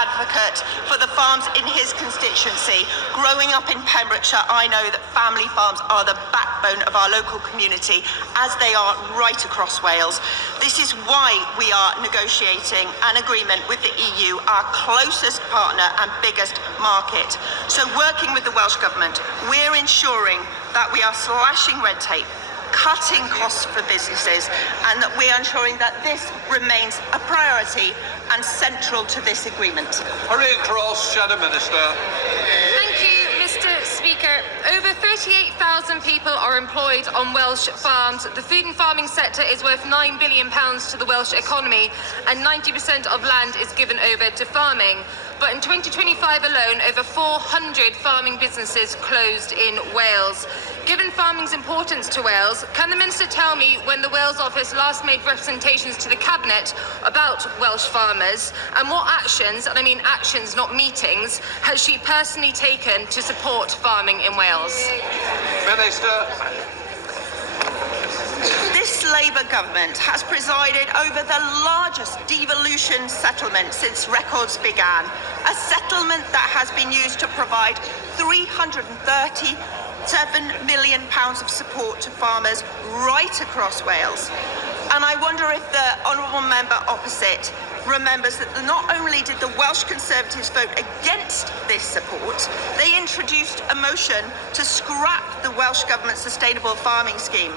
advocate for the farms in his constituency. Growing up in Pembrokeshire, I know that family farms are the backbone of our local community, as they are right across Wales. This is why we are negotiating an agreement with the EU, our closest partner and biggest market. So working with the Welsh Government, we're ensuring that we are slashing red tape, cutting costs for businesses, and that we are ensuring that this remains a priority and central to this agreement. Maria Cross, Shadow Minister. Thank you, Mr. Speaker. Over 38,000 people are employed on Welsh farms. The food and farming sector is worth £9 billion to the Welsh economy, and 90% of land is given over to farming. But in 2025 alone, over 400 farming businesses closed in Wales. Given farming's importance to Wales, can the Minister tell me when the Wales office last made representations to the Cabinet about Welsh farmers, and what actions, and I mean actions, not meetings, has she personally taken to support farming in Wales? Minister. This Labour government has presided over the largest devolution settlement since records began, a settlement that has been used to provide £337 million of support to farmers right across Wales. And I wonder if the honourable member opposite remembers that not only did the Welsh Conservatives vote against this support, they introduced a motion to scrap the Welsh Government's sustainable farming scheme.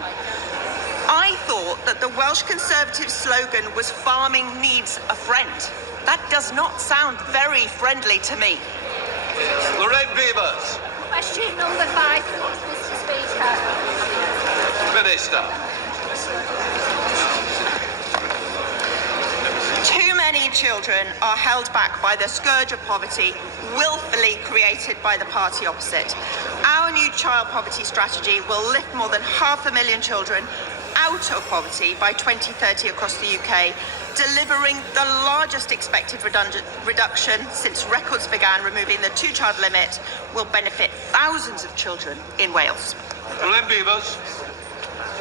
I thought that the Welsh Conservative slogan was "farming needs a friend." That does not sound very friendly to me. Lorraine Beavers. Question number 5, Mr. Speaker. Minister. Too many children are held back by the scourge of poverty willfully created by the party opposite. Our new child poverty strategy will lift more than 500,000 children out of poverty by 2030 across the UK, delivering the largest expected reduction since records began. Removing the two-child limit will benefit thousands of children in Wales. Lorraine Beavers.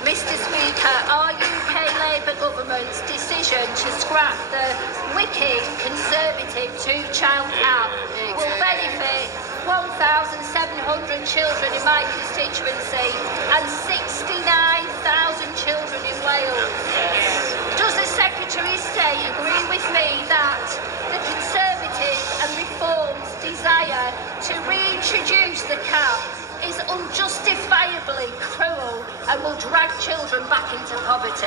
Mr. Speaker, our UK Labour government's decision to scrap the wicked Conservative two-child cap will benefit 1,700 children in my constituency and 69,000 children in Wales. Does the Secretary of State agree with me that the Conservatives and Reform's desire to reintroduce the cap is unjustifiably cruel and will drag children back into poverty?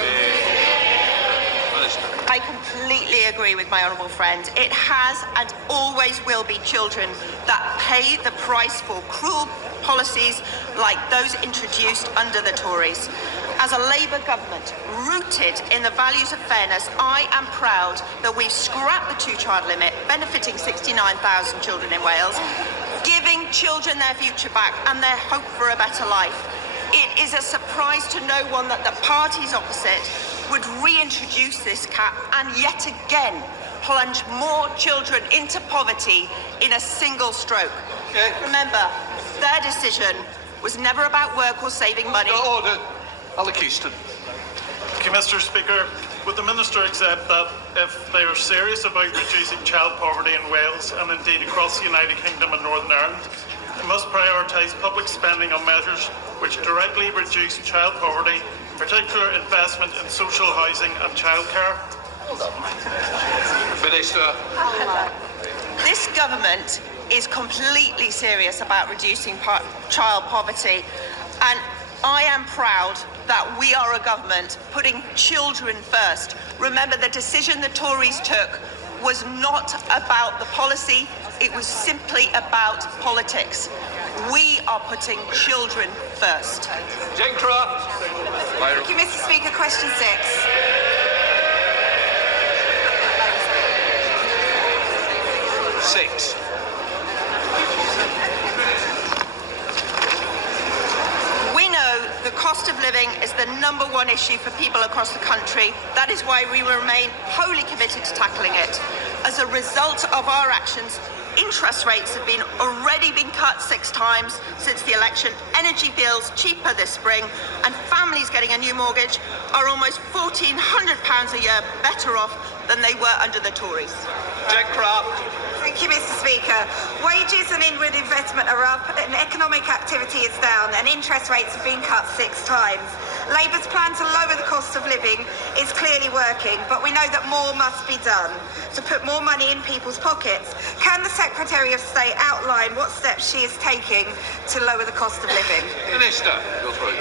I completely agree with my honourable friend. It has and always will be children that pay the price for cruel policies like those introduced under the Tories. As a Labour government rooted in the values of fairness, I am proud that we've scrapped the two-child limit, benefiting 69,000 children in Wales, giving children their future back and their hope for a better life. It is a surprise to no one that the parties opposite would reintroduce this cap and yet again plunge more children into poverty in a single stroke. Okay. Remember, their decision was never about work or saving money. Order. Alec Easton. Thank you, Mr. Speaker. Would the Minister accept that if they are serious about reducing child poverty in Wales and indeed across the United Kingdom and Northern Ireland, they must prioritise public spending on measures which directly reduce child poverty, in particular investment in social housing and childcare? Minister. This government is completely serious about reducing child poverty, and I am proud that we are a government putting children first. Remember, the decision the Tories took was not about the policy, it was simply about politics. We are putting children first. Jane Craft. Thank you, Mr. Speaker. Question 6. We know the cost of living is the #1 issue for people across the country. That is why we remain wholly committed to tackling it. As a result of our actions, interest rates have already been cut 6 times since the election. Energy bills cheaper this spring, and families getting a new mortgage are almost £1,400 a year better off than they were under the Tories. Jane Craft. Thank Speaker. Wages and inward investment are up, and economic activity is down, and interest rates have been cut 6 times. Labour's plan to lower the cost of living is clearly working, but we know that more must be done to put more money in people's pockets. Can the Secretary of State outline what steps she is taking to lower the cost of living? Minister, go for it.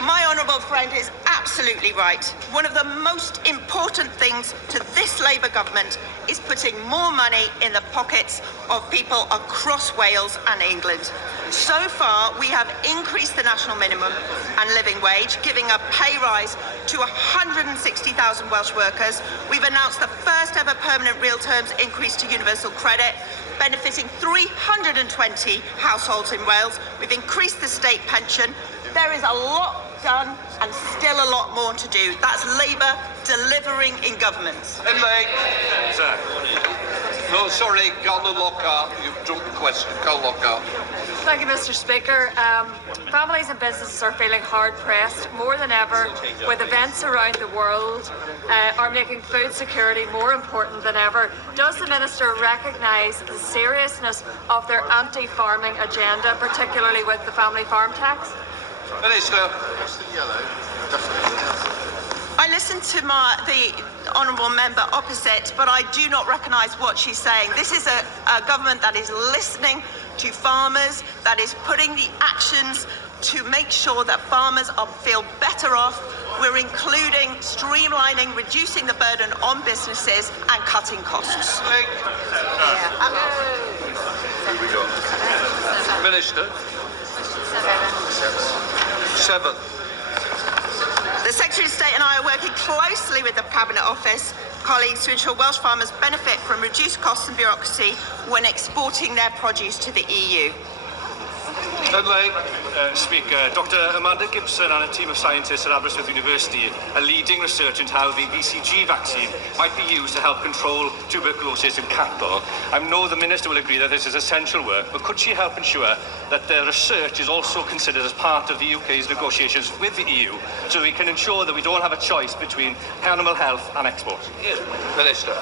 My honourable friend is absolutely right. One of the most important things to this Labour government is putting more money in the pockets of people across Wales and England. So far, we have increased the national minimum and living wage, giving a pay rise to 160,000 Welsh workers. We've announced the first ever permanent real terms increase to universal credit, benefiting 320 households in Wales. We've increased the state pension. There is a lot done and still a lot more to do. That's Labour delivering in government. No, sorry, Colin Lockhart, you've jumped the question. Colin Lockhart. Thank you, Mr. Speaker. Families and businesses are feeling hard-pressed more than ever, with events around the world are making food security more important than ever. Does the Minister recognise the seriousness of their anti-farming agenda, particularly with the family farm tax? Minister. I listened to the honourable member opposite, but I do not recognise what she's saying. This is a government that is listening to farmers, that is putting the actions to make sure that farmers feel better off. We're including streamlining, reducing the burden on businesses and cutting costs. Here we go. Minister. 7. The Secretary of State and I are working closely with the Cabinet Office colleagues to ensure Welsh farmers benefit from reduced costs and bureaucracy when exporting their produce to the EU. Speaker, Dr. Amanda Gibson and a team of scientists at Aberystwyth University are leading research into how the BCG vaccine might be used to help control tuberculosis in cattle. I know the Minister will agree that this is essential work, but could she help ensure that the research is also considered as part of the UK's negotiations with the EU, so we can ensure that we don't have a choice between animal health and export? Minister.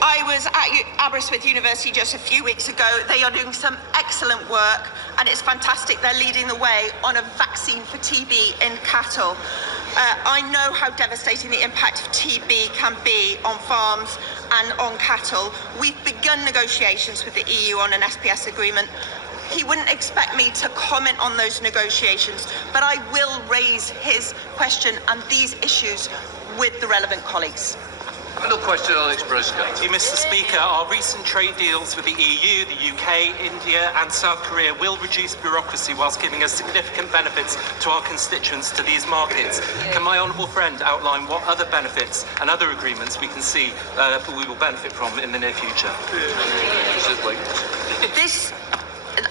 I was at Aberystwyth University just a few weeks ago. They are doing some excellent work, and it's fantastic. They're leading the way on a vaccine for TB in cattle. I know how devastating the impact of TB can be on farms and on cattle. We've begun negotiations with the EU on an SPS agreement. He wouldn't expect me to comment on those negotiations, but I will raise his question and these issues with the relevant colleagues. Final question, Alex Briscoe. Thank you, Mr. Speaker. Our recent trade deals with the EU, the UK, India and South Korea will reduce bureaucracy whilst giving us significant benefits to our constituents to these markets. Can my honourable friend outline what other benefits and other agreements we can see we will benefit from in the near future?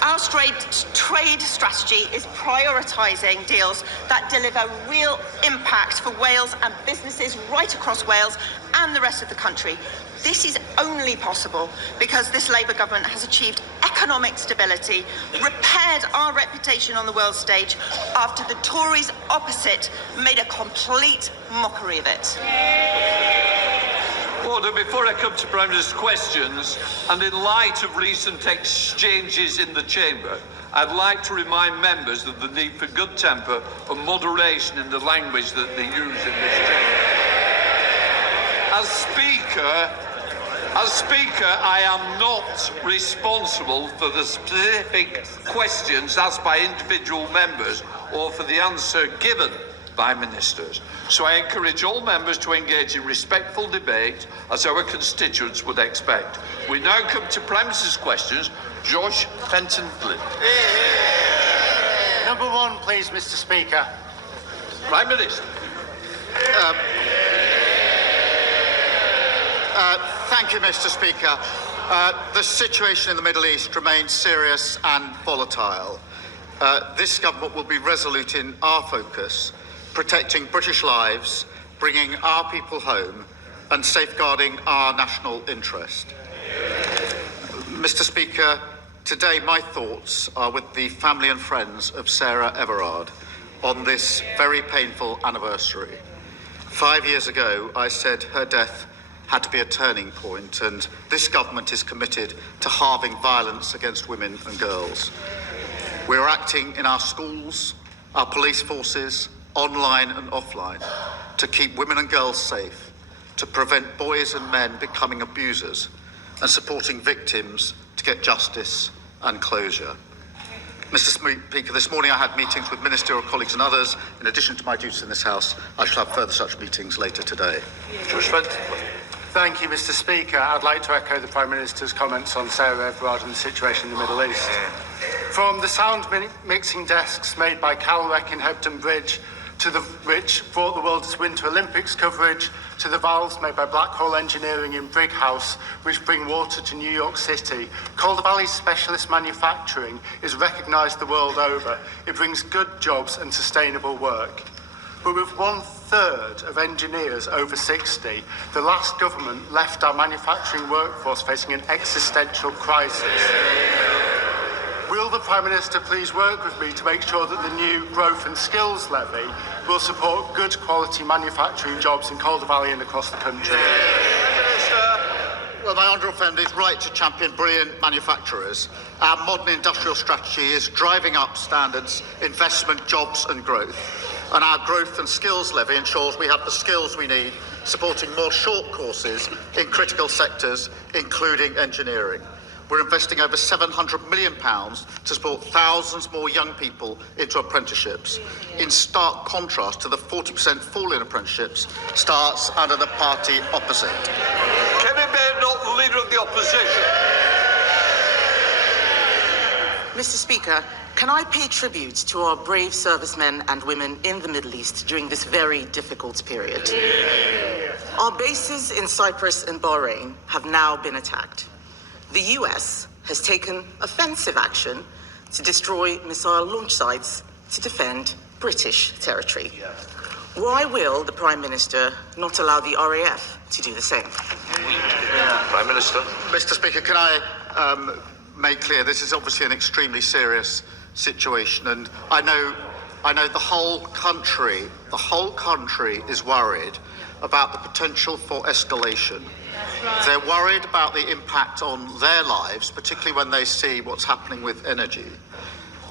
Our trade strategy is prioritising deals that deliver real impact for Wales and businesses right across Wales and the rest of the country. This is only possible because this Labour government has achieved economic stability, repaired our reputation on the world stage after the Tories opposite made a complete mockery of it. Order. Before I come to Prime Minister's questions, and in light of recent exchanges in the Chamber, I'd like to remind members of the need for good temper and moderation in the language that they use in this Chamber. As Speaker, I am not responsible for the specific questions asked by individual members or for the answer given by ministers. So I encourage all members to engage in respectful debate as our constituents would expect. We now come to Prime Minister's questions. Josh Fenton-Flynn. Number 1, please, Mr. Speaker. Prime Minister. Thank you, Mr. Speaker. The situation in the Middle East remains serious and volatile. This government will be resolute in our focus, protecting British lives, bringing our people home, and safeguarding our national interest. Mr. Speaker, today my thoughts are with the family and friends of Sarah Everard on this very painful anniversary. 5 years ago, I said her death had to be a turning point, and this government is committed to halving violence against women and girls. We're acting in our schools, our police forces, online and offline, to keep women and girls safe, to prevent boys and men becoming abusers, and supporting victims to get justice and closure. Mr. Speaker, this morning I had meetings with ministerial colleagues and others. In addition to my duties in this House, I shall have further such meetings later today. Thank you, Mr. Speaker. I'd like to echo the Prime Minister's comments on Sarah Everard and the situation in the Middle East. From the sound mixing desks made by Calrec in Hebden Bridge, to which brought the world's Winter Olympics coverage, to the valves made by Blackhole Engineering in Brighouse, which bring water to New York City, Calder Valley's specialist manufacturing is recognised the world over. It brings good jobs and sustainable work. But with 1/3 of engineers over 60, the last government left our manufacturing workforce facing an existential crisis. Will the Prime Minister please work with me to make sure that the new Growth and Skills Levy will support good quality manufacturing jobs in Calder Valley and across the country? Well, my honourable friend is right to champion brilliant manufacturers. Our modern industrial strategy is driving up standards, investment, jobs and growth. And our Growth and Skills Levy ensures we have the skills we need, supporting more short courses in critical sectors, including engineering. We're investing over £700 million to support thousands more young people into apprenticeships, in stark contrast to the 40% fall in apprenticeships starts under the party opposite. Kevin Baird, not the Leader of the Opposition. Mr. Speaker, can I pay tribute to our brave servicemen and women in the Middle East during this very difficult period? Our bases in Cyprus and Bahrain have now been attacked. The US has taken offensive action to destroy missile launch sites to defend British territory. Why will the Prime Minister not allow the RAF to do the same? Prime Minister. Mr. Speaker, can I make clear this is obviously an extremely serious situation, and I know the whole country is worried about the potential for escalation. They're worried about the impact on their lives, particularly when they see what's happening with energy.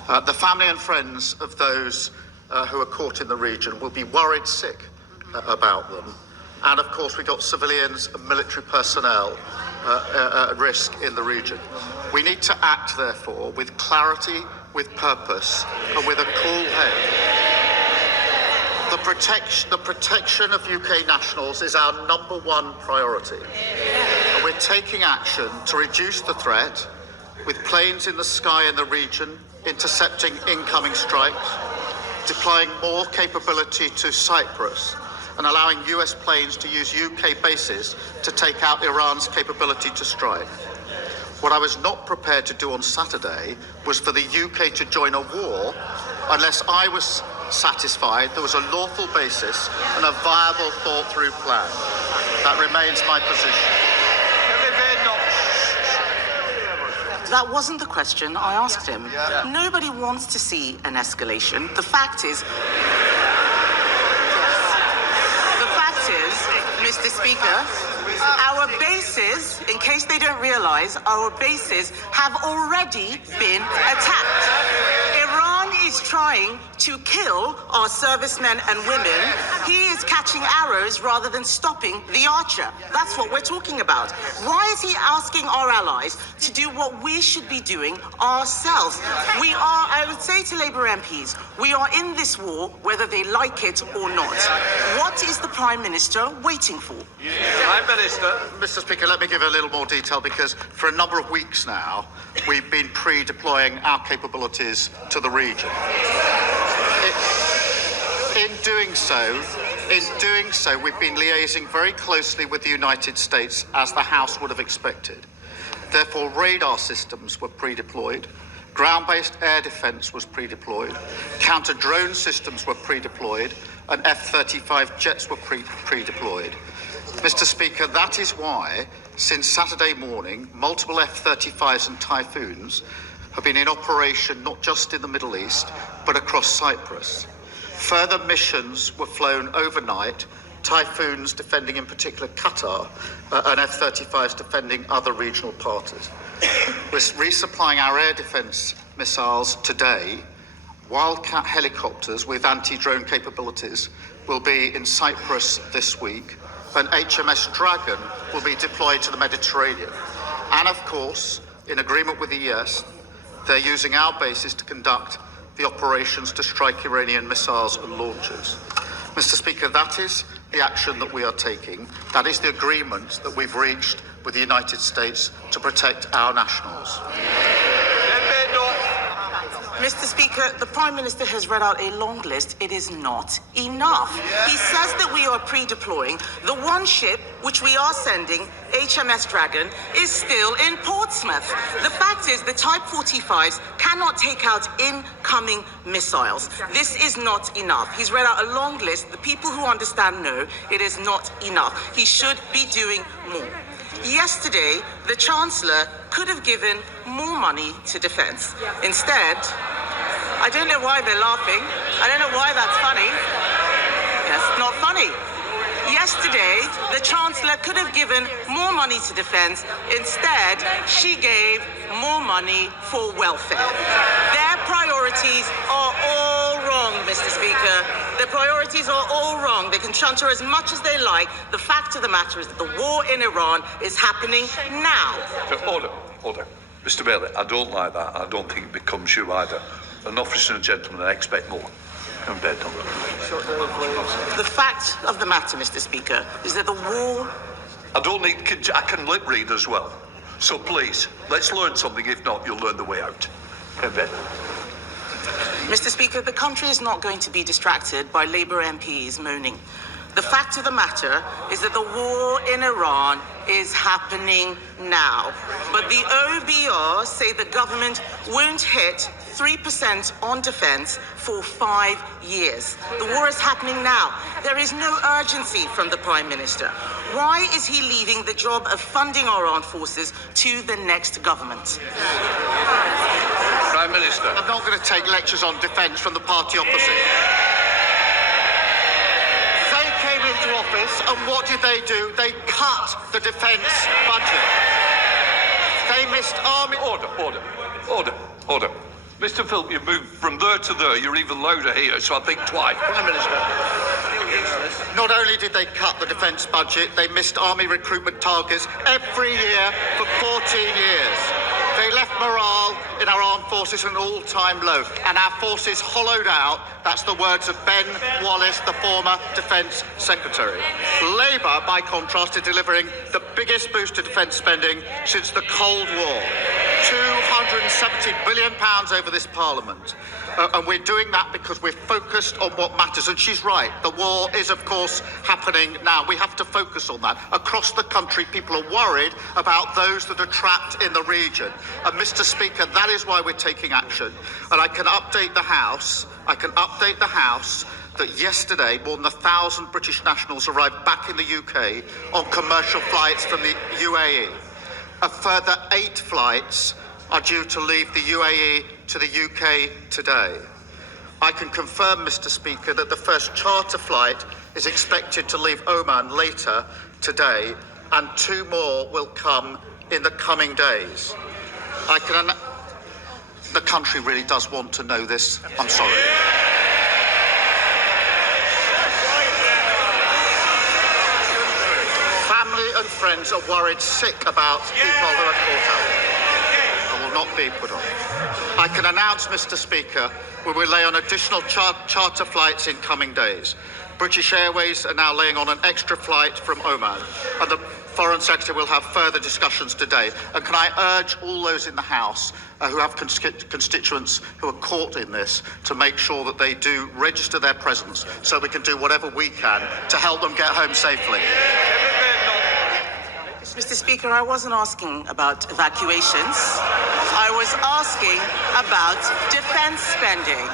The family and friends of those who are caught in the region will be worried sick about them. And of course, we've got civilians and military personnel at risk in the region. We need to act, therefore, with clarity, with purpose, and with a cool head. The protection of UK nationals is our #1 priority. And we're taking action to reduce the threat with planes in the sky in the region, intercepting incoming strikes, deploying more capability to Cyprus, and allowing US planes to use UK bases to take out Iran's capability to strike. What I was not prepared to do on Saturday was for the UK to join a war unless I was satisfied there was a lawful basis and a viable, thought-through plan. That remains my position. That wasn't the question I asked him. Nobody wants to see an escalation. The fact is, Mr. Speaker, our bases, in case they don't realize, our bases have already been attacked. Iran is trying to kill our servicemen and women. He is catching arrows rather than stopping the archer. That's what we're talking about. Why is he asking our allies to do what we should be doing ourselves? We are, I would say to Labour MPs, we are in this war whether they like it or not. What is the Prime Minister waiting for? Prime Minister. Mr. Speaker, let me give a little more detail, because for a number of weeks now, we've been pre-deploying our capabilities to the region. In doing so, we've been liaising very closely with the United States, as the House would have expected. Therefore, radar systems were pre-deployed, ground-based air defence was pre-deployed, counter-drone systems were pre-deployed, and F-35 jets were pre-deployed. Mr. Speaker, that is why, since Saturday morning, multiple F-35s and Typhoons have been in operation not just in the Middle East, but across Cyprus. Further missions were flown overnight Typhoons defending in particular Qatar, and F-35s defending other regional parties. We're resupplying our air defence missiles today. Wildcat helicopters with anti-drone capabilities will be in Cyprus this week, and HMS Dragon will be deployed to the Mediterranean. And of course, in agreement with the US, they're using our bases to conduct the operations to strike Iranian missiles and launchers. Mr. Speaker, that is the action that we are taking. That is the agreement that we've reached with the United States to protect our nationals. Mr. Speaker, the Prime Minister has read out a long list. It is not enough. He says that we are pre-deploying. The one ship which we are sending, HMS Dragon, is still in Portsmouth. The fact is the Type 45s cannot take out incoming missiles. This is not enough. He's read out a long list. The people who understand know it is not enough. He should be doing more. Yesterday, the Chancellor could have given more money to defence. Instead, I don't know why they're laughing. I don't know why that's funny. That's not funny. Yesterday, the Chancellor could have given more money to defence. Instead, she gave more money for welfare. Their priorities are all wrong, Mr. Speaker. Their priorities are all wrong. They can shunter as much as they like. The fact of the matter is that the war in Iran is happening now. Order. Mr. Bailey, I don't like that. I don't think it becomes you either. An officer and a gentleman, I expect more. Come bed, Tom. The fact of the matter, Mr. Speaker, is that the war... I can lip read as well. So please, let's learn something. If not, you'll learn the way out. Come bed. Mr. Speaker, the country is not going to be distracted by Labour MPs moaning. The fact of the matter is that the war in Iran is happening now. But the OBR say the government won't hit 3% on defence for 5 years. The war is happening now. There is no urgency from the Prime Minister. Why is he leaving the job of funding our armed forces to the next government? Prime Minister. I'm not going to take lectures on defence from the party opposite. They came into office, and what did they do? They cut the defence budget. They missed army... Order. Mr. Philp, you've moved from there to there. You're even louder here, so I think twice. Prime Minister. Not only did they cut the defence budget, they missed army recruitment targets every year for 14 years. They left morale in our armed forces at an all-time low, and our forces hollowed out. That's the words of Ben Wallace, the former Defence Secretary. Labour, by contrast, is delivering the biggest boost to defence spending since the Cold War. £270 billion over this Parliament. And we're doing that because we're focused on what matters. And she's right, the war is, of course, happening now. We have to focus on that. Across the country, people are worried about those that are trapped in the region. And, Mr. Speaker, that is why we're taking action. And I can update the House that yesterday more than 1,000 British nationals arrived back in the UK on commercial flights from the UAE. A further 8 flights are due to leave the UAE to the UK today. I can confirm, Mr. Speaker, that the first charter flight is expected to leave Oman later today, and 2 more will come in the coming days. The country really does want to know this. I'm sorry. Family and friends are worried sick about people who are caught up and will not be put on. I can announce, Mr. Speaker, we will lay on additional charter flights in coming days. British Airways are now laying on an extra flight from Oman, and the Foreign Secretary will have further discussions today. And can I urge all those in the House who have constituents who are caught in this to make sure that they do register their presence so we can do whatever we can to help them get home safely. Mr. Speaker, I wasn't asking about evacuations. I was asking about defence spending.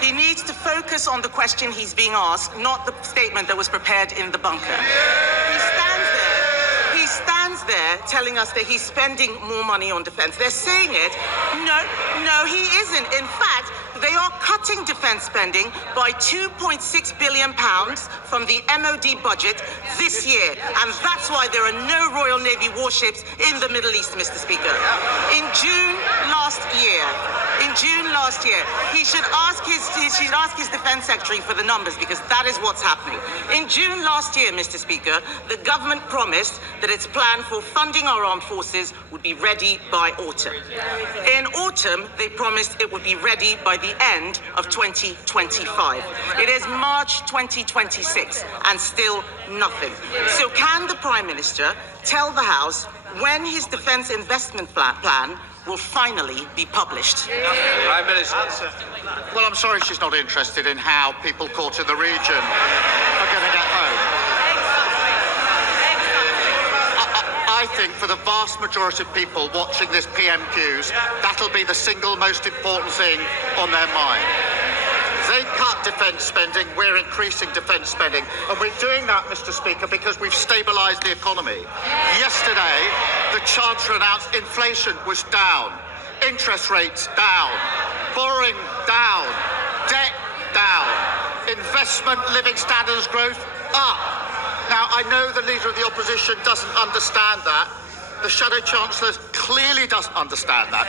He needs to focus on the question he's being asked, not the statement that was prepared in the bunker. He stands there telling us that he's spending more money on defence. They're saying it. No, he isn't. In fact, They are cutting defence spending by £2.6 billion from the MOD budget this year. And that's why there are no Royal Navy warships in the Middle East, Mr. Speaker. In June last year, he should ask his Defence Secretary for the numbers, because that is what's happening. In June last year, Mr. Speaker, the government promised that its plan for funding our armed forces would be ready by autumn. In autumn, they promised it would be ready by the end of 2025. It is March 2026 and still nothing. So can the Prime Minister tell the House when his defence investment plan will finally be published? Prime Minister. Well, I'm sorry she's not interested in how people caught in the region are going to get home. I think for the vast majority of people watching this PMQs, that'll be the single most important thing on their mind. They cut defence spending, we're increasing defence spending. And we're doing that, Mr. Speaker, because we've stabilised the economy. Yesterday, the Chancellor announced inflation was down, interest rates down, borrowing down, debt down, investment, living standards growth up. Now, I know the Leader of the Opposition doesn't understand that. The Shadow Chancellor clearly doesn't understand that.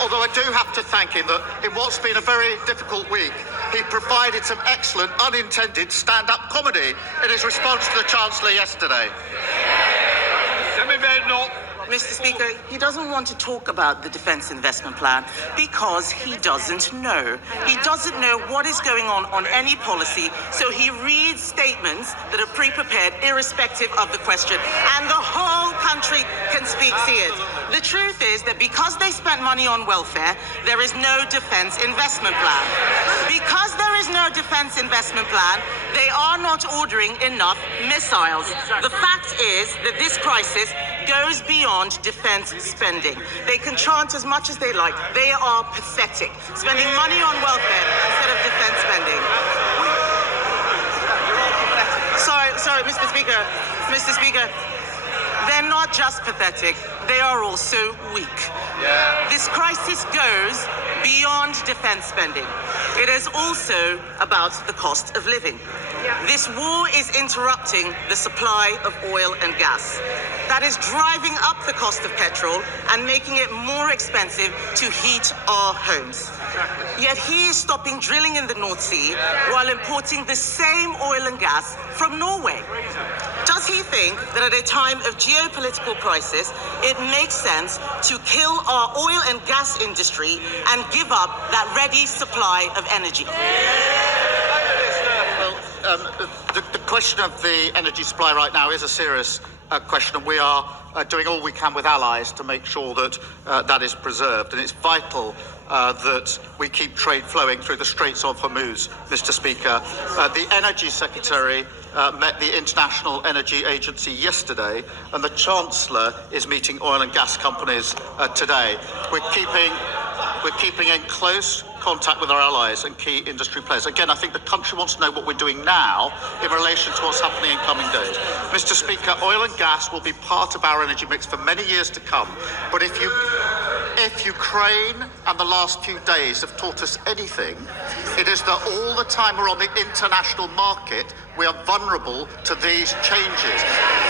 Although I do have to thank him that in what's been a very difficult week, he provided some excellent unintended stand-up comedy in his response to the Chancellor yesterday. Mr. Speaker, he doesn't want to talk about the defence investment plan because he doesn't know. He doesn't know what is going on any policy, so he reads statements that are pre-prepared irrespective of the question, and the whole country can see it. The truth is that because they spent money on welfare, there is no defence investment plan. Because there is no defence investment plan, they are not ordering enough missiles. The fact is that this crisis goes beyond defence spending. They can chant as much as they like. They are pathetic, spending money on welfare instead of defence spending. Sorry, Mr. Speaker. They're not just pathetic, they are also weak. This crisis goes beyond defence spending. It is also about the cost of living. This war is interrupting the supply of oil and gas. That is driving up the cost of petrol and making it more expensive to heat our homes. Yet he is stopping drilling in the North Sea while importing the same oil and gas from Norway. Does he think that at a time of geopolitical crisis, it makes sense to kill our oil and gas industry and give up that ready supply of energy? The question of the energy supply right now is a serious question, and we are doing all we can with allies to make sure that that is preserved. And it's vital that we keep trade flowing through the Straits of Hormuz, Mr. Speaker. The Energy Secretary met the International Energy Agency yesterday, and the Chancellor is meeting oil and gas companies today. We're keeping in close contact with our allies and key industry players. Again, I think the country wants to know what we're doing now in relation to what's happening in coming days. Mr. Speaker, oil and gas will be part of our energy mix for many years to come. But if Ukraine and the last few days have taught us anything, it is that all the time we're on the international market, we are vulnerable to these changes.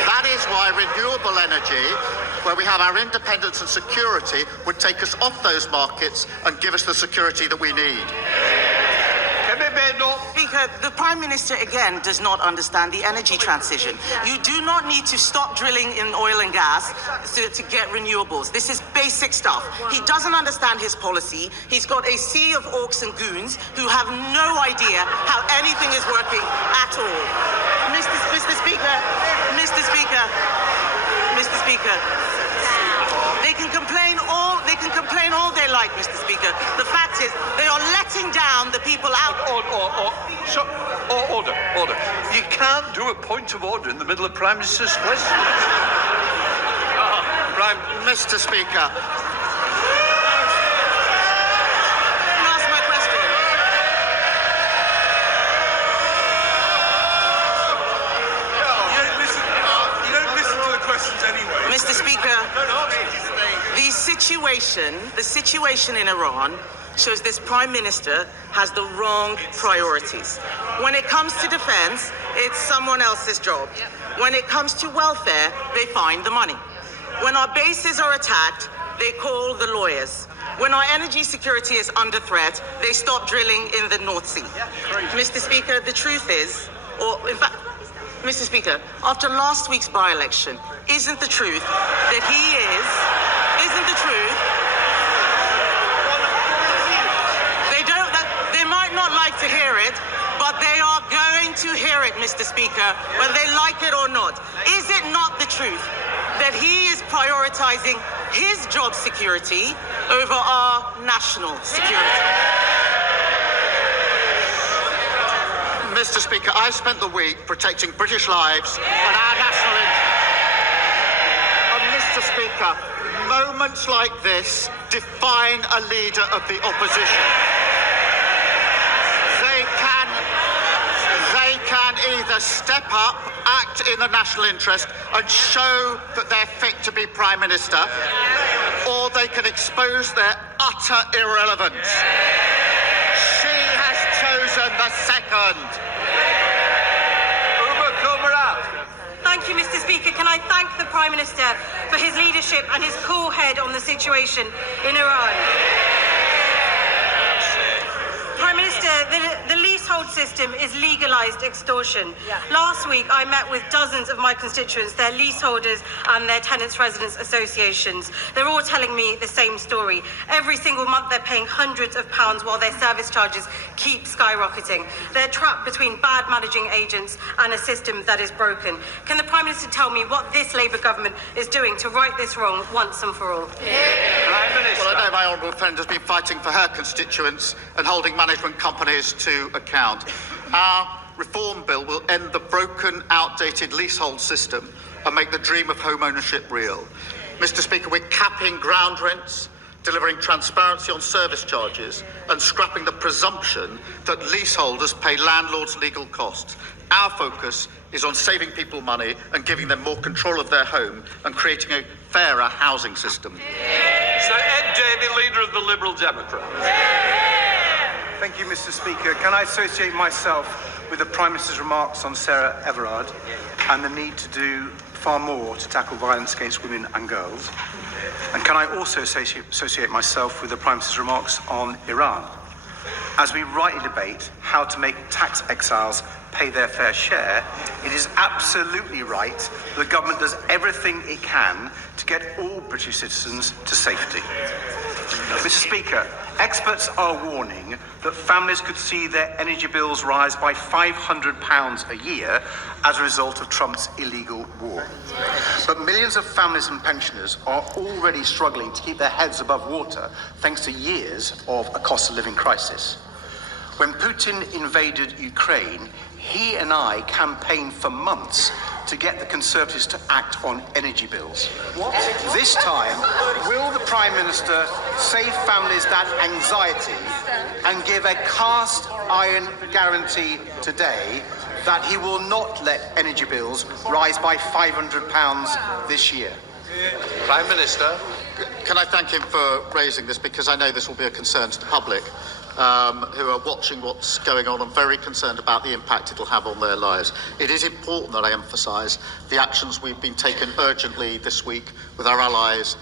That is why renewable energy, where we have our independence and security, would take us off those markets and give us the security that we need. Speaker, the Prime Minister again does not understand the energy transition. You do not need to stop drilling in oil and gas to get renewables. This is basic stuff. He doesn't understand his policy. He's got a sea of orcs and goons who have no idea how anything is working at all. Mr. Speaker, they can complain all they like, Mr. Speaker. The fact is, they are letting down the people out. Order. You can't do a point of order in the middle of Prime Minister's question. Mr. Speaker. Ask my question. You don't listen to the questions anyway. Mr. Speaker, the situation in Iran shows this Prime Minister has the wrong priorities. When it comes to defence, it's someone else's job. When it comes to welfare, they find the money. When our bases are attacked, they call the lawyers. When our energy security is under threat, they stop drilling in the North Sea. Mr. Speaker, the truth is, or in fact, Mr. Speaker, after last week's by-election, isn't the truth that isn't the truth, they might not like to hear it, but they are going to hear it, Mr. Speaker, whether they like it or not. Is it not the truth that he is prioritising his job security over our national security? Mr. Speaker, I spent the week protecting British lives and our national interest. And Mr. Speaker, moments like this define a leader of the opposition. They can either step up, act in the national interest and show that they're fit to be Prime Minister, or they can expose their utter irrelevance. She has chosen the second. Thank you, Mr. Speaker. Can I thank the Prime Minister for his leadership and his cool head on the situation in Iran? Prime Minister, the leasehold system is legalised extortion. Last week, I met with dozens of my constituents, their leaseholders and their tenants' residents associations. They're all telling me the same story. Every single month, they're paying hundreds of pounds while their service charges keep skyrocketing. They're trapped between bad managing agents and a system that is broken. Can the Prime Minister tell me what this Labour government is doing to right this wrong once and for all? Well, I know my honourable friend has been fighting for her constituents and holding management companies to account. Our reform bill will end the broken, outdated leasehold system and make the dream of home ownership real. Mr. Speaker, we're capping ground rents, delivering transparency on service charges and scrapping the presumption that leaseholders pay landlords legal costs. Our focus is on saving people money and giving them more control of their home and creating a fairer housing system. Sir Ed Davey, leader of the Liberal Democrats. Thank you, Mr. Speaker. Can I associate myself with the Prime Minister's remarks on Sarah Everard and the need to do far more to tackle violence against women and girls? And can I also associate myself with the Prime Minister's remarks on Iran? As we rightly debate how to make tax exiles pay their fair share, it is absolutely right that the government does everything it can to get all British citizens to safety. Mr. Speaker, experts are warning that families could see their energy bills rise by £500 a year as a result of Trump's illegal war. But millions of families and pensioners are already struggling to keep their heads above water thanks to years of a cost of living crisis. When Putin invaded Ukraine, he and I campaigned for months to get the Conservatives to act on energy bills. What? This time, will the Prime Minister save families that anxiety and give a cast iron guarantee today that he will not let energy bills rise by £500 this year? Prime Minister. Can I thank him for raising this, because I know this will be a concern to the public who are watching what's going on and very concerned about the impact it'll have on their lives. It is important that I emphasise the actions we've been taken urgently this week with our allies,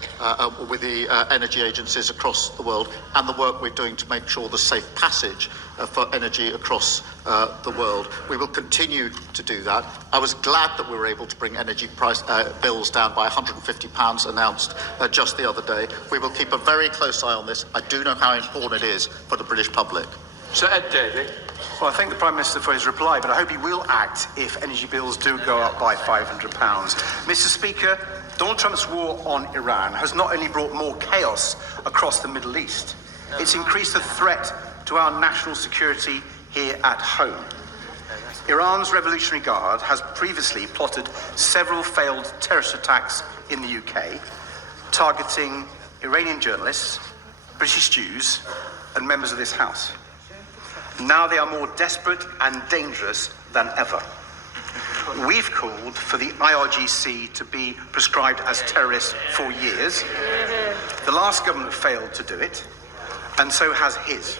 with the energy agencies across the world, and the work we're doing to make sure there's safe passage for energy across the world. We will continue to do that. I was glad that we were able to bring energy price bills down by £150 announced just the other day. We will keep a very close eye on this. I do know how important it is for the British public. Sir Ed Davey. Well, I thank the Prime Minister for his reply, but I hope he will act if energy bills do go up by £500. Mr. Speaker, Donald Trump's war on Iran has not only brought more chaos across the Middle East, it's increased the threat to our national security here at home. Iran's Revolutionary Guard has previously plotted several failed terrorist attacks in the UK, targeting Iranian journalists, British Jews, and members of this House. Now they are more desperate and dangerous than ever. We've called for the IRGC to be prescribed as terrorists for years. The last government failed to do it, and so has his.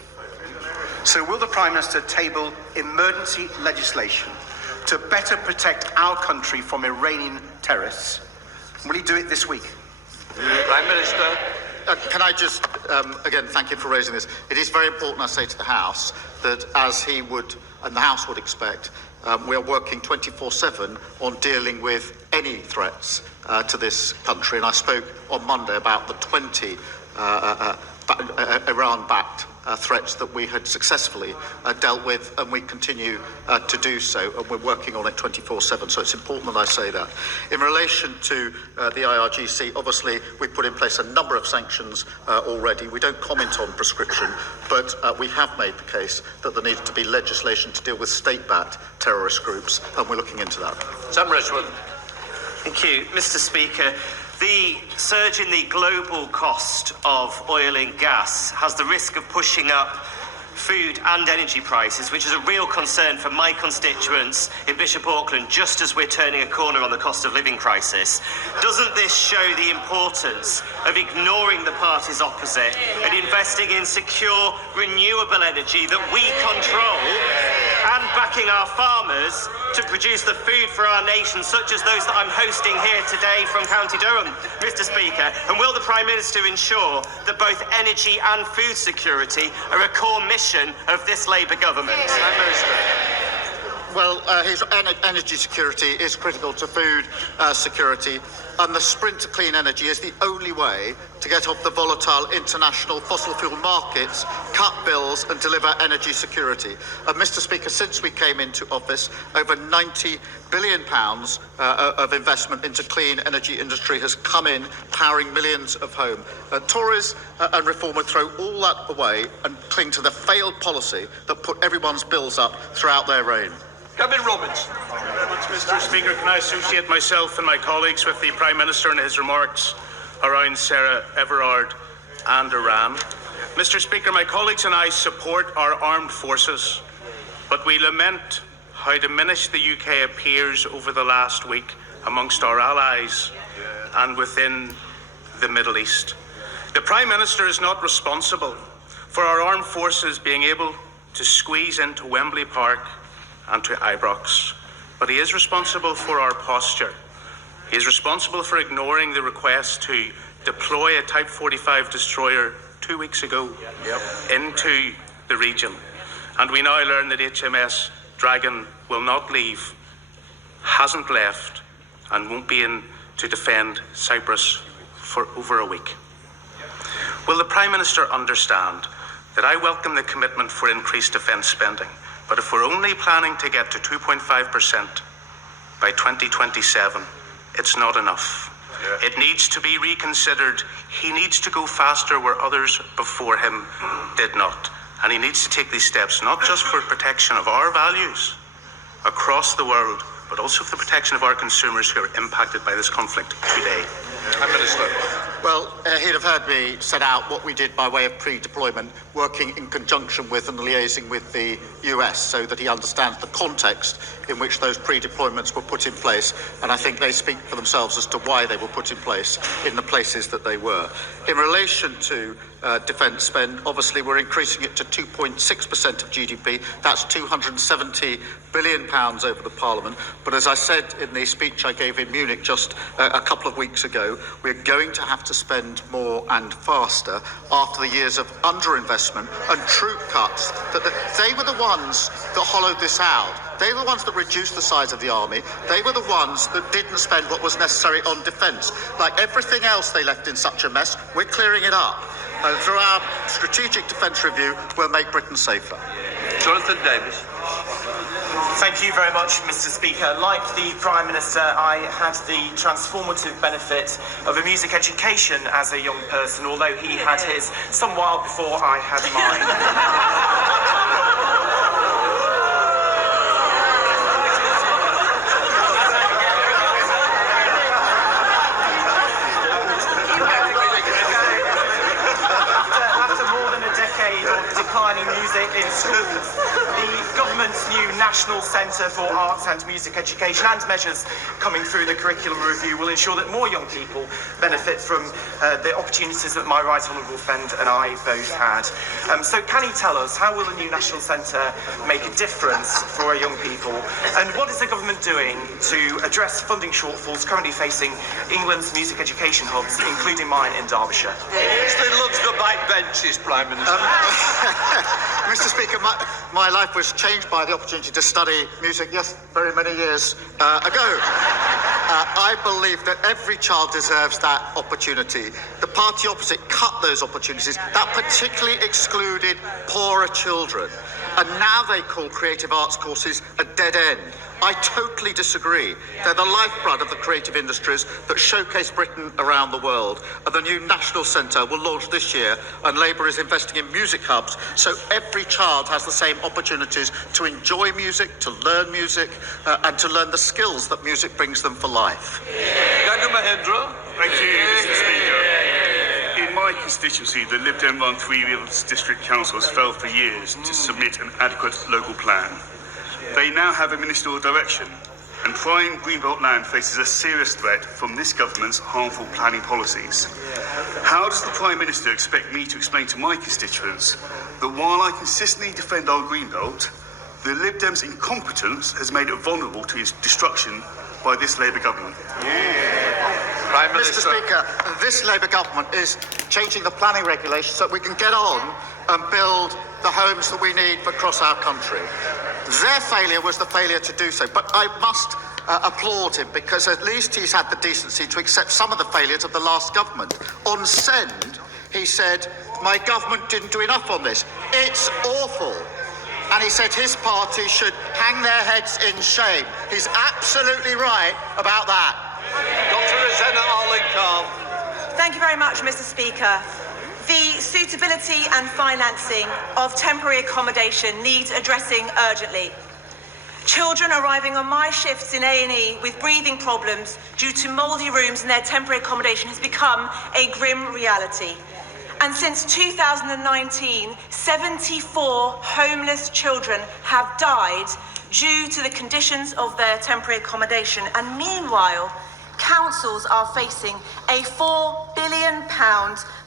So will the Prime Minister table emergency legislation to better protect our country from Iranian terrorists? Will he do it this week? Prime Minister. Can I just, again, thank you for raising this. It is very important, I say to the House, that as he would, and the House would expect, we are working 24/7 on dealing with any threats to this country. And I spoke on Monday about the 20 Iran-backed threats that we had successfully dealt with, and we continue to do so, and we're working on it 24/7, so it's important that I say that. In relation to the IRGC, obviously we put in place a number of sanctions already. We don't comment on prescription, but we have made the case that there needed to be legislation to deal with state-backed terrorist groups, and we're looking into that. Sam Rishwood. Thank you, Mr. Speaker. The surge in the global cost of oil and gas has the risk of pushing up food and energy prices, which is a real concern for my constituents in Bishop Auckland, just as we're turning a corner on the cost of living crisis. Doesn't this show the importance of ignoring the parties opposite and investing in secure, renewable energy that we control, and backing our farmers to produce the food for our nation, such as those that I'm hosting here today from County Durham, Mr. Speaker? And will the Prime Minister ensure that both energy and food security are a core mission of this Labour government? Prime Minister. Well, his energy security is critical to food security, and the sprint to clean energy is the only way to get off the volatile international fossil fuel markets, cut bills and deliver energy security. Mr. Speaker, since we came into office, over £90 billion of investment into clean energy industry has come in, powering millions of homes. Tories and Reform would throw all that away and cling to the failed policy that put everyone's bills up throughout their reign. Gavin Roberts. Mr. Speaker, can I associate myself and my colleagues with the Prime Minister in his remarks around Sarah Everard and Iran? Mr. Speaker, my colleagues and I support our armed forces, but we lament how diminished the UK appears over the last week amongst our allies and within the Middle East. The Prime Minister is not responsible for our armed forces being able to squeeze into Wembley Park and to Ibrox, but he is responsible for our posture. He is responsible for ignoring the request to deploy a Type 45 destroyer 2 weeks ago into the region. And we now learn that HMS Dragon will not leave, hasn't left, and won't be in to defend Cyprus for over a week. Will the Prime Minister understand that I welcome the commitment for increased defence spending, but if we're only planning to get to 2.5% by 2027, it's not enough. It needs to be reconsidered. He needs to go faster where others before him did not. And he needs to take these steps, not just for protection of our values across the world, but also for the protection of our consumers who are impacted by this conflict today. Prime Minister. Well, he'd have heard me set out what we did by way of pre-deployment, working in conjunction with and liaising with the US, so that he understands the context in which those pre-deployments were put in place, and I think they speak for themselves as to why they were put in place in the places that they were. In relation to defence spend, obviously we're increasing it to 2.6% of GDP. That's £270 billion over the Parliament. But as I said in the speech I gave in Munich just a couple of weeks ago, we're going to have to spend more and faster after the years of underinvestment and troop cuts. They were the ones that hollowed this out. They were the ones that reduced the size of the army. They were the ones that didn't spend what was necessary on defence. Like everything else they left in such a mess, we're clearing it up. And through our strategic defence review, we'll make Britain safer. Jonathan Davis. Thank you very much, Mr. Speaker. Like the Prime Minister, I had the transformative benefit of a music education as a young person, although he had his some while before I had mine. Declining music in schools, the government's new national National Centre for Arts and Music Education and measures coming through the curriculum review will ensure that more young people benefit from the opportunities that my right honourable friend and I both had. So can he tell us, how will the new National Centre make a difference for our young people? And what is the government doing to address funding shortfalls currently facing England's music education hubs, including mine in Derbyshire? Still loves the backbenches, Prime Minister. Mr. Speaker, my life was changed by the opportunity to study music, yes, very many years ago. I believe that every child deserves that opportunity. The party opposite cut those opportunities. That particularly excluded poorer children. And now they call creative arts courses a dead end. I totally disagree. They're the lifeblood of the creative industries that showcase Britain around the world. And the new National Centre will launch this year, and Labour is investing in music hubs so every child has the same opportunities to enjoy music, to learn music, and to learn the skills that music brings them for life. Thank you, Mr. Speaker. In my constituency, the Lib Dem-run Three Wheels District Councils failed for years to submit an adequate local plan. They now have a ministerial direction, and prime Greenbelt land faces a serious threat from this government's harmful planning policies. How does the Prime Minister expect me to explain to my constituents that while I consistently defend our Greenbelt, the Lib Dems' incompetence has made it vulnerable to its destruction by this Labour government? Mr. Speaker, this Labour government is changing the planning regulations so that we can get on and build the homes that we need across our country. Their failure was the failure to do so, but I must applaud him because at least he's had the decency to accept some of the failures of the last government. On Send, he said, my government didn't do enough on this. It's awful. And he said his party should hang their heads in shame. He's absolutely right about that. Dr. Rosanna Arling-Carr. Thank you very much, Mr. Speaker. The suitability and financing of temporary accommodation needs addressing urgently. Children arriving on my shifts in A&E with breathing problems due to mouldy rooms in their temporary accommodation has become a grim reality. And since 2019, 74 homeless children have died due to the conditions of their temporary accommodation. And meanwhile, councils are facing a £4 billion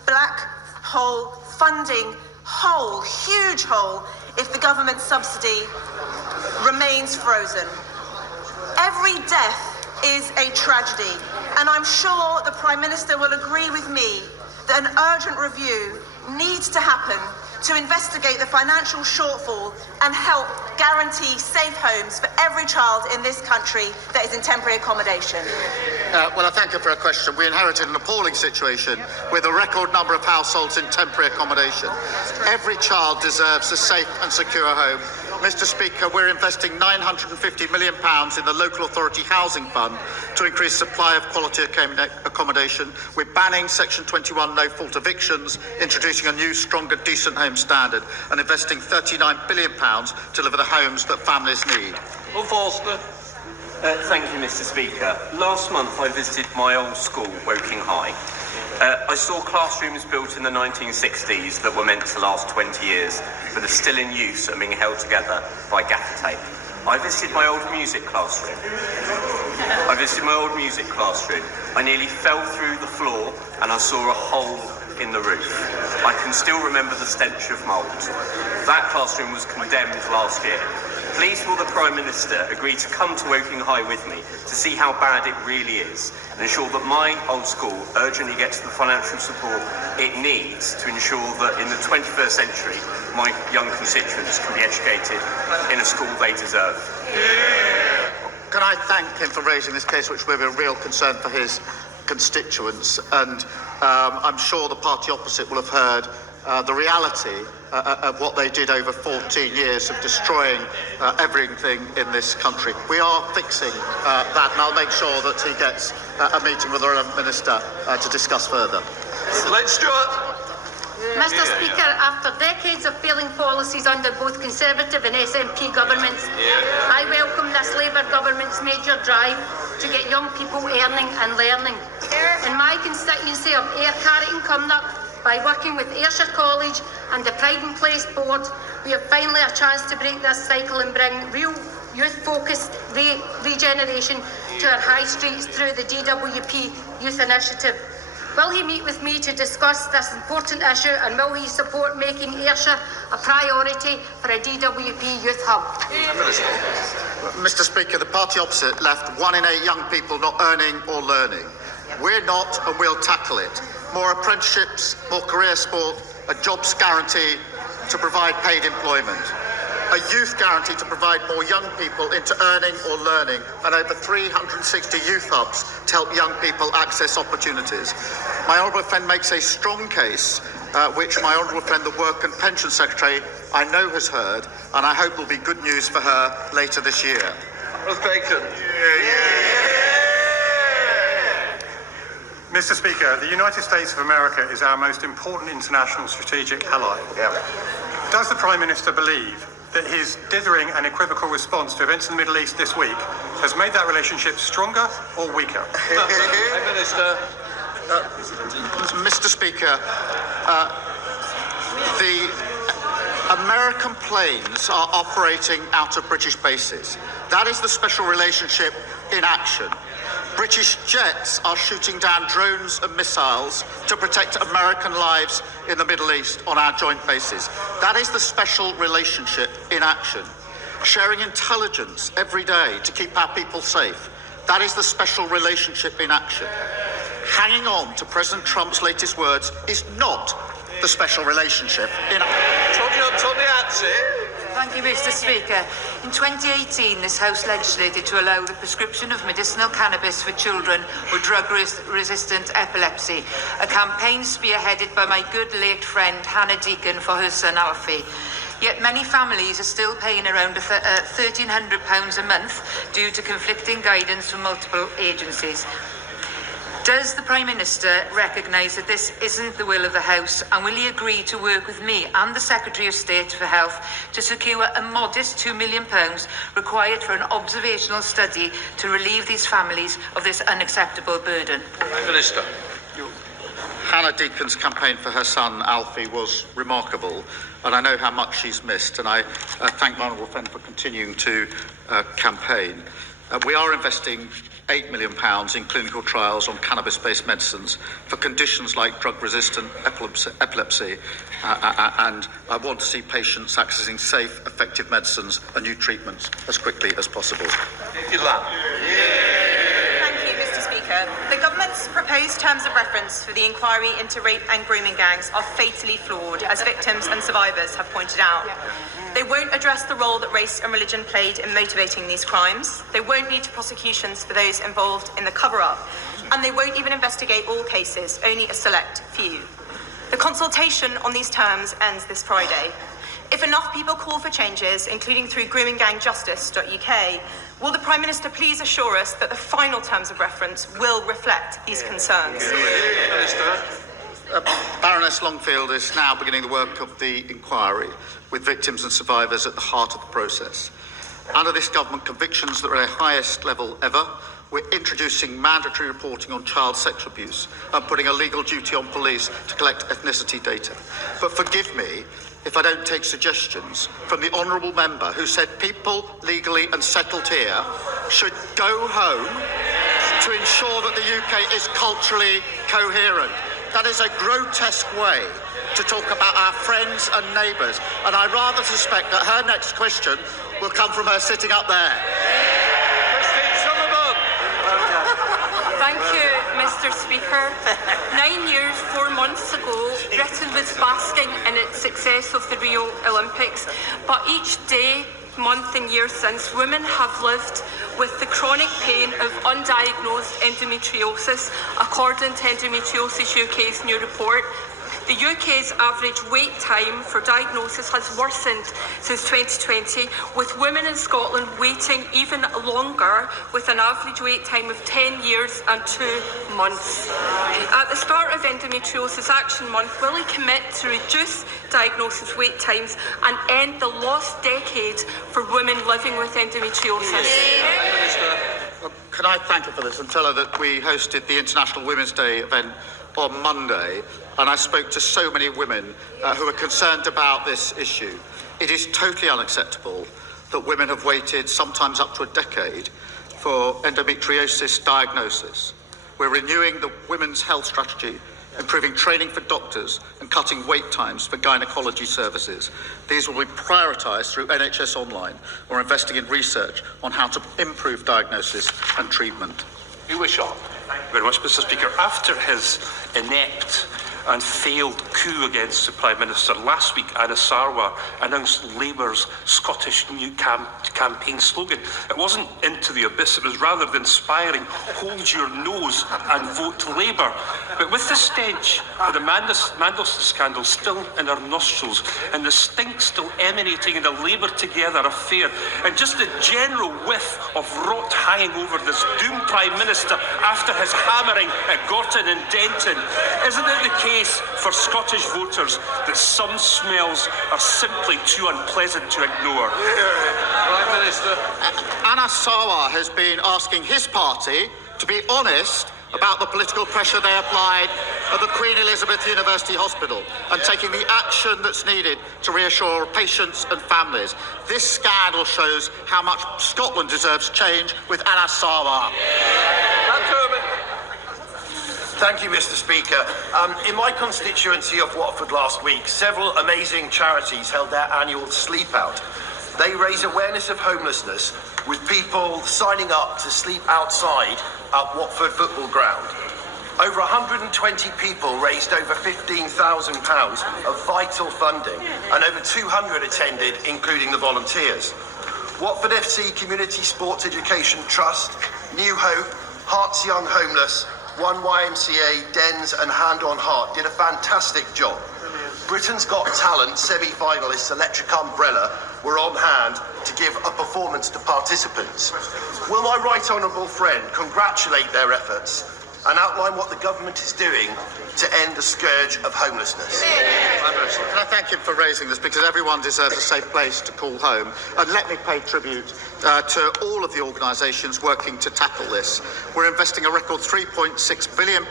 black hole funding hole, huge hole, if the government subsidy remains frozen. Every death is a tragedy, and I'm sure the Prime Minister will agree with me that an urgent review needs to happen to investigate the financial shortfall and help guarantee safe homes for every child in this country that is in temporary accommodation. Well, I thank her for her question. We inherited an appalling situation with a record number of households in temporary accommodation. Every child deserves a safe and secure home. Mr. Speaker, we're investing £950 million in the Local Authority Housing Fund to increase supply of quality accommodation. We're banning Section 21 no-fault evictions, introducing a new, stronger, decent home standard, and investing £39 billion to deliver the homes that families need. Forster. Thank you, Mr. Speaker. Last month I visited my old school, Woking High. I saw classrooms built in the 1960s that were meant to last 20 years, but are still in use and being held together by gaffer tape. I visited my old music classroom. I nearly fell through the floor and I saw a hole in the roof. I can still remember the stench of mould. That classroom was condemned last year. Please will the Prime Minister agree to come to Woking High with me to see how bad it really is and ensure that my old school urgently gets the financial support it needs to ensure that in the 21st century my young constituents can be educated in a school they deserve. Can I thank him for raising this case, which will be a real concern for his constituents, and I'm sure the party opposite will have heard the reality of what they did over 14 years of destroying everything in this country. We are fixing that, and I'll make sure that he gets a meeting with the Minister to discuss further. Let's Stewart. Mr. Speaker, after decades of failing policies under both Conservative and SNP governments, I welcome this Labour government's major drive to get young people earning and learning. In my constituency of Ayr, Carrick and Cumnock, by working with Ayrshire College and the Pride and Place Board, we have finally a chance to break this cycle and bring real youth-focused regeneration to our high streets through the DWP Youth Initiative. Will he meet with me to discuss this important issue, and will he support making Ayrshire a priority for a DWP youth hub? Mr. Speaker, the party opposite left 1 in 8 young people not earning or learning. We're not, and we'll tackle it. More apprenticeships, more career sport, a jobs guarantee to provide paid employment, a youth guarantee to provide more young people into earning or learning, and over 360 youth hubs to help young people access opportunities. My honourable friend makes a strong case, which my honourable friend, the Work and Pension Secretary, I know has heard, and I hope will be good news for her later this year. Bacon. Mr. Speaker, the United States of America is our most important international strategic ally. Does the Prime Minister believe that his dithering and equivocal response to events in the Middle East this week has made that relationship stronger or weaker? Minister. Mr. Speaker, the American planes are operating out of British bases. That is the special relationship in action. British jets are shooting down drones and missiles to protect American lives in the Middle East on our joint bases. That is the special relationship in action. Sharing intelligence every day to keep our people safe. That is the special relationship in action. Hanging on to President Trump's latest words is not the special relationship in action. Thank you, Mr. Speaker. In 2018, this House legislated to allow the prescription of medicinal cannabis for children with drug-resistant epilepsy, a campaign spearheaded by my good late friend Hannah Deacon for her son Alfie. Yet many families are still paying around £1,300 a month due to conflicting guidance from multiple agencies. Does the Prime Minister recognise that this isn't the will of the House, and will he agree to work with me and the Secretary of State for Health to secure a modest £2 million required for an observational study to relieve these families of this unacceptable burden? Minister. Hannah Deacon's campaign for her son Alfie was remarkable, and I know how much she's missed, and I thank my honourable friend for continuing to campaign. We are investing £8 million in clinical trials on cannabis-based medicines for conditions like drug-resistant epilepsy, and I want to see patients accessing safe, effective medicines and new treatments as quickly as possible. Thank you, Mr. Speaker. The government's proposed terms of reference for the inquiry into rape and grooming gangs are fatally flawed, as victims and survivors have pointed out. They won't address the role that race and religion played in motivating these crimes. They won't lead to prosecutions for those involved in the cover-up. And they won't even investigate all cases, only a select few. The consultation on these terms ends this Friday. If enough people call for changes, including through groomingangjustice.uk, will the Prime Minister please assure us that the final terms of reference will reflect these concerns? Baroness Longfield is now beginning the work of the inquiry, with victims and survivors at the heart of the process. Under this government, convictions that are at the highest level ever. We're introducing mandatory reporting on child sexual abuse and putting a legal duty on police to collect ethnicity data. But forgive me if I don't take suggestions from the honourable member who said people legally and settled here should go home to ensure that the UK is culturally coherent. That is a grotesque way to talk about our friends and neighbours, and I rather suspect that her next question will come from her sitting up there. Thank you, Mr. Speaker. 9 years, 4 months ago, Britain was basking in its success of the Rio Olympics, but each day, month and year since, women have lived with the chronic pain of undiagnosed endometriosis, according to Endometriosis UK's new report. The UK's average wait time for diagnosis has worsened since 2020, with women in Scotland waiting even longer, with an average wait time of 10 years and 2 months. At the start of Endometriosis Action Month, will he commit to reduce diagnosis wait times and end the lost decade for women living with endometriosis? Can I thank her for this and tell her that we hosted the International Women's Day event on Monday, and I spoke to so many women who are concerned about this issue. It is totally unacceptable that women have waited sometimes up to a decade for endometriosis diagnosis. We're renewing the Women's Health Strategy, improving training for doctors and cutting wait times for gynaecology services. These will be prioritised through NHS Online or investing in research on how to improve diagnosis and treatment. You wish on. Thank you very much, Mr. Speaker. After his inept and failed coup against the Prime Minister last week, Anna Sarwar announced Labour's Scottish new campaign slogan. It wasn't into the abyss, it was rather the inspiring hold your nose and vote Labour. But with the stench of the Mandelson scandal still in our nostrils and the stink still emanating in the Labour Together affair and just the general whiff of rot hanging over this doomed Prime Minister after his hammering at Gorton and Denton, isn't it the case for Scottish voters that some smells are simply too unpleasant to ignore? Prime Minister. Anna Sarwar has been asking his party to be honest about the political pressure they applied at the Queen Elizabeth University Hospital and taking the action that's needed to reassure patients and families. This scandal shows how much Scotland deserves change with Anna Sarwar. Thank you, Mr. Speaker. In my constituency of Watford last week, several amazing charities held their annual sleep out. They raise awareness of homelessness with people signing up to sleep outside at Watford Football Ground. Over 120 people raised over £15,000 of vital funding, and over 200 attended, including the volunteers. Watford FC Community Sports Education Trust, New Hope, Hearts Young Homeless, One YMCA, Dens and Hand on Heart did a fantastic job. Britain's Got Talent semi-finalists Electric Umbrella were on hand to give a performance to participants. Will my right honourable friend congratulate their efforts and outline what the government is doing to end the scourge of homelessness? Can I thank him for raising this, because everyone deserves a safe place to call home. And let me pay tribute to all of the organisations working to tackle this. We're investing a record £3.6 billion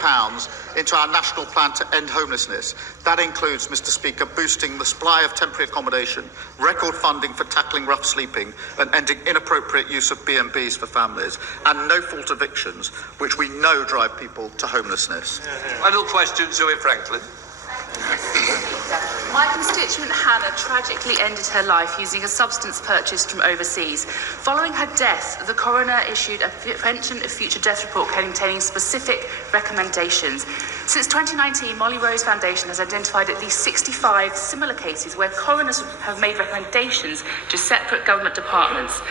into our national plan to end homelessness. That includes, Mr. Speaker, boosting the supply of temporary accommodation, record funding for tackling rough sleeping and ending inappropriate use of B&Bs for families, and no-fault evictions, which we know drive people to homelessness. Final question, Zoe Franklin. My constituent Hannah tragically ended her life using a substance purchased from overseas. Following her death, the coroner issued a prevention of future death report containing specific recommendations. Since 2019, Molly Rose Foundation has identified at least 65 similar cases where coroners have made recommendations to separate government departments.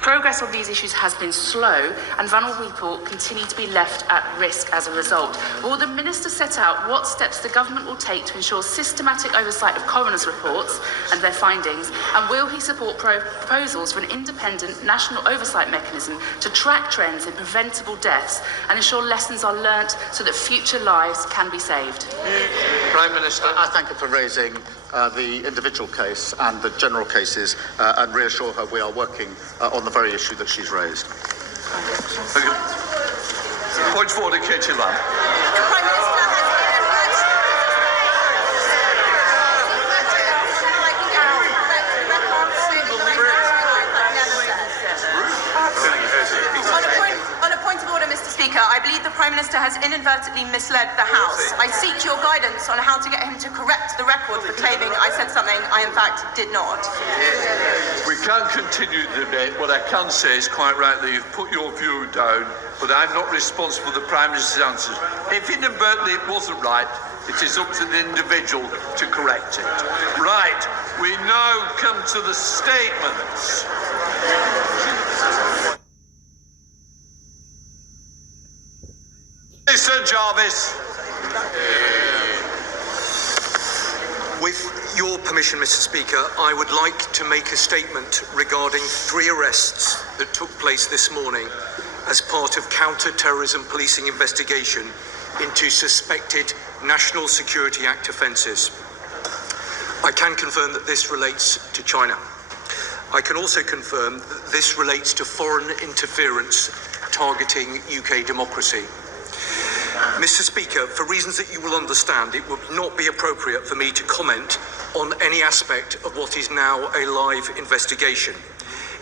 Progress on these issues has been slow, and vulnerable people continue to be left at risk as a result. Will the Minister set out what steps the government will take to ensure systematic oversight of coroners' reports and their findings, and will he support proposals for an independent national oversight mechanism to track trends in preventable deaths and ensure lessons are learnt so that future lives can be saved? Prime Minister, I thank her for raising the individual case and the general cases and reassure her we are working on the very issue that she's raised. Thank you. Point forward to Katie Lamb. The Prime Minister has On a point of order, Mr. Speaker, I believe the Prime Minister has inadvertently misled the House. I seek your guidance on how to get him to correct the record for claiming I said something I in fact did not. We can't continue the debate. What I can say is, quite rightly, you've put your view down, but I'm not responsible for the Prime Minister's answers. If inadvertently it wasn't right, it is up to the individual to correct it. Right, we now come to the statements. Mr. Jarvis. With your permission, Mr. Speaker, I would like to make a statement regarding 3 arrests that took place this morning as part of counter-terrorism policing investigation into suspected National Security Act offences. I can confirm that this relates to China. I can also confirm that this relates to foreign interference targeting UK democracy. Mr. Speaker, for reasons that you will understand, it would not be appropriate for me to comment on any aspect of what is now a live investigation.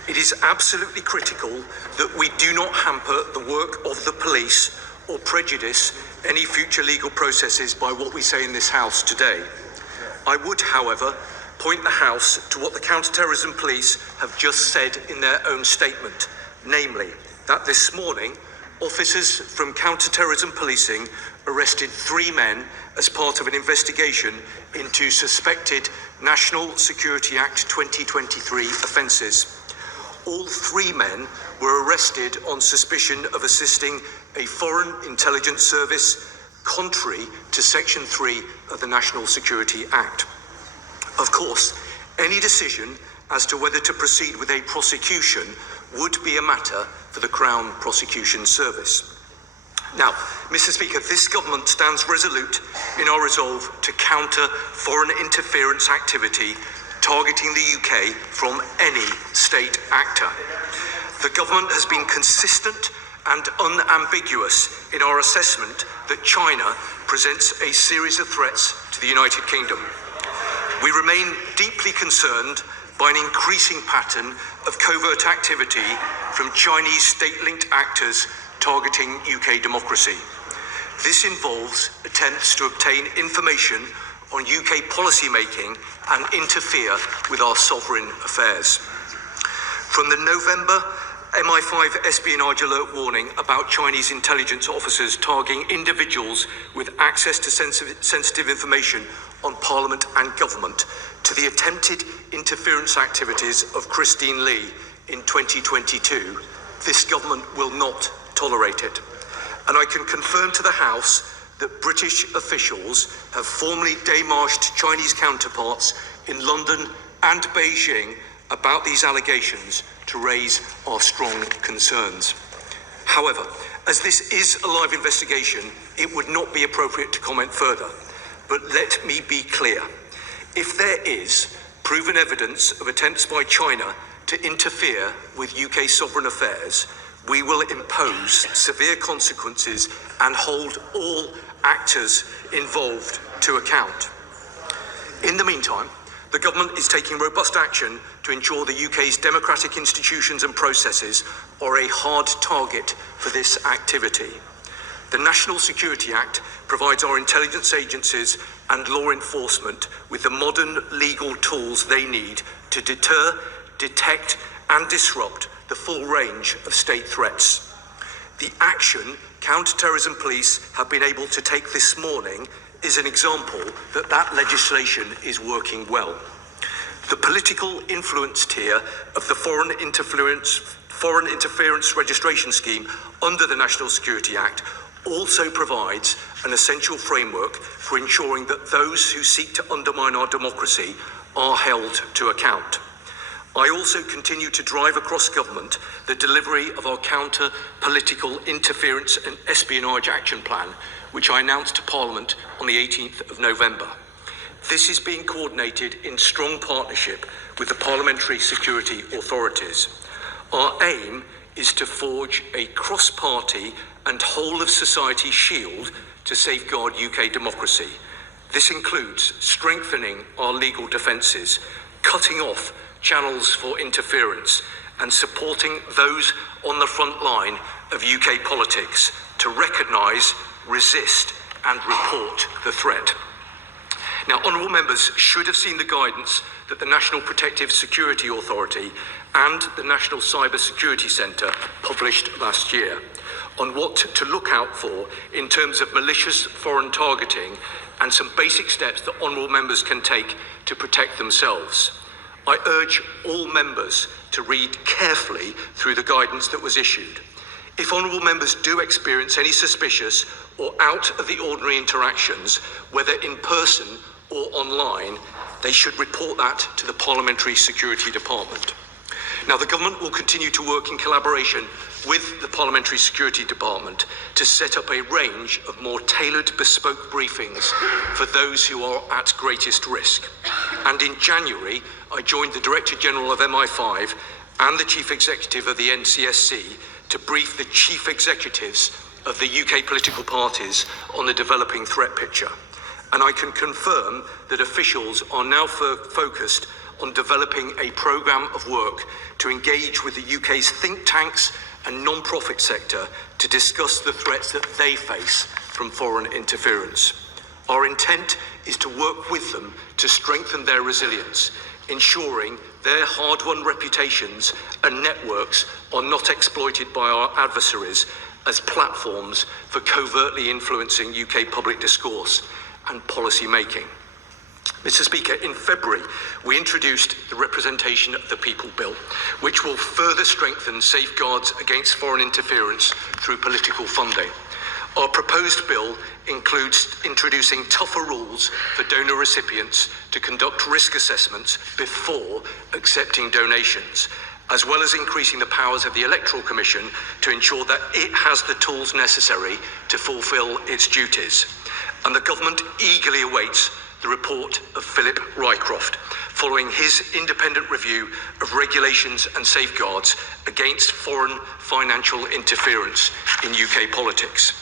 it is absolutely critical that we do not hamper the work of the police or prejudice any future legal processes by what we say in this House today. I would, however, point the House to what the counter-terrorism police have just said in their own statement, namely that this morning officers from counter-terrorism policing arrested 3 men as part of an investigation into suspected National Security Act 2023 offences. All 3 men were arrested on suspicion of assisting a foreign intelligence service contrary to Section 3 of the National Security Act. Of course, any decision as to whether to proceed with a prosecution would be a matter for the Crown Prosecution Service. Now, Mr. Speaker, this government stands resolute in our resolve to counter foreign interference activity targeting the UK from any state actor. The government has been consistent and unambiguous in our assessment that China presents a series of threats to the United Kingdom. We remain deeply concerned by an increasing pattern of covert activity from Chinese state-linked actors targeting UK democracy. This involves attempts to obtain information on UK policy making and interfere with our sovereign affairs. From the November MI5 espionage alert warning about Chinese intelligence officers targeting individuals with access to sensitive information on Parliament and government, to the attempted interference activities of Christine Lee in 2022, this government will not tolerate it. And I can confirm to the House that British officials have formally démarched Chinese counterparts in London and Beijing about these allegations to raise our strong concerns. However, as this is a live investigation, it would not be appropriate to comment further. But let me be clear. If there is proven evidence of attempts by China to interfere with UK sovereign affairs, we will impose severe consequences and hold all actors involved to account. In the meantime, the government is taking robust action to ensure the UK's democratic institutions and processes are a hard target for this activity. The National Security Act provides our intelligence agencies and law enforcement with the modern legal tools they need to deter, detect, and disrupt the full range of state threats. The action counter-terrorism police have been able to take this morning is an example that that legislation is working well. The political influence tier of the Foreign Interference Registration Scheme under the National Security Act also provides an essential framework for ensuring that those who seek to undermine our democracy are held to account. I also continue to drive across government the delivery of our counter-political interference and espionage action plan, which I announced to Parliament on the 18th of November. This is being coordinated in strong partnership with the parliamentary security authorities. Our aim is to forge a cross-party and whole-of-society shield to safeguard UK democracy. This includes strengthening our legal defences, cutting off channels for interference, and supporting those on the front line of UK politics to recognise, resist, and report the threat. Now, honourable members should have seen the guidance that the National Protective Security Authority and the National Cyber Security Centre published last year on what to look out for in terms of malicious foreign targeting and some basic steps that honourable members can take to protect themselves. I urge all members to read carefully through the guidance that was issued. If honourable members do experience any suspicious or out of the ordinary interactions, whether in person or online, they should report that to the Parliamentary Security Department. Now, the government will continue to work in collaboration with the Parliamentary Security Department to set up a range of more tailored bespoke briefings for those who are at greatest risk. And in January, I joined the Director General of MI5 and the Chief Executive of the NCSC to brief the Chief Executives of the UK political parties on the developing threat picture. And I can confirm that officials are now focused on developing a programme of work to engage with the UK's think tanks and non-profit sector to discuss the threats that they face from foreign interference. Our intent is to work with them to strengthen their resilience, ensuring their hard-won reputations and networks are not exploited by our adversaries as platforms for covertly influencing UK public discourse and policy making. Mr. Speaker, in February, we introduced the Representation of the People Bill, which will further strengthen safeguards against foreign interference through political funding. Our proposed bill includes introducing tougher rules for donor recipients to conduct risk assessments before accepting donations, as well as increasing the powers of the Electoral Commission to ensure that it has the tools necessary to fulfil its duties. And the government eagerly awaits the report of Philip Rycroft, following his independent review of regulations and safeguards against foreign financial interference in UK politics.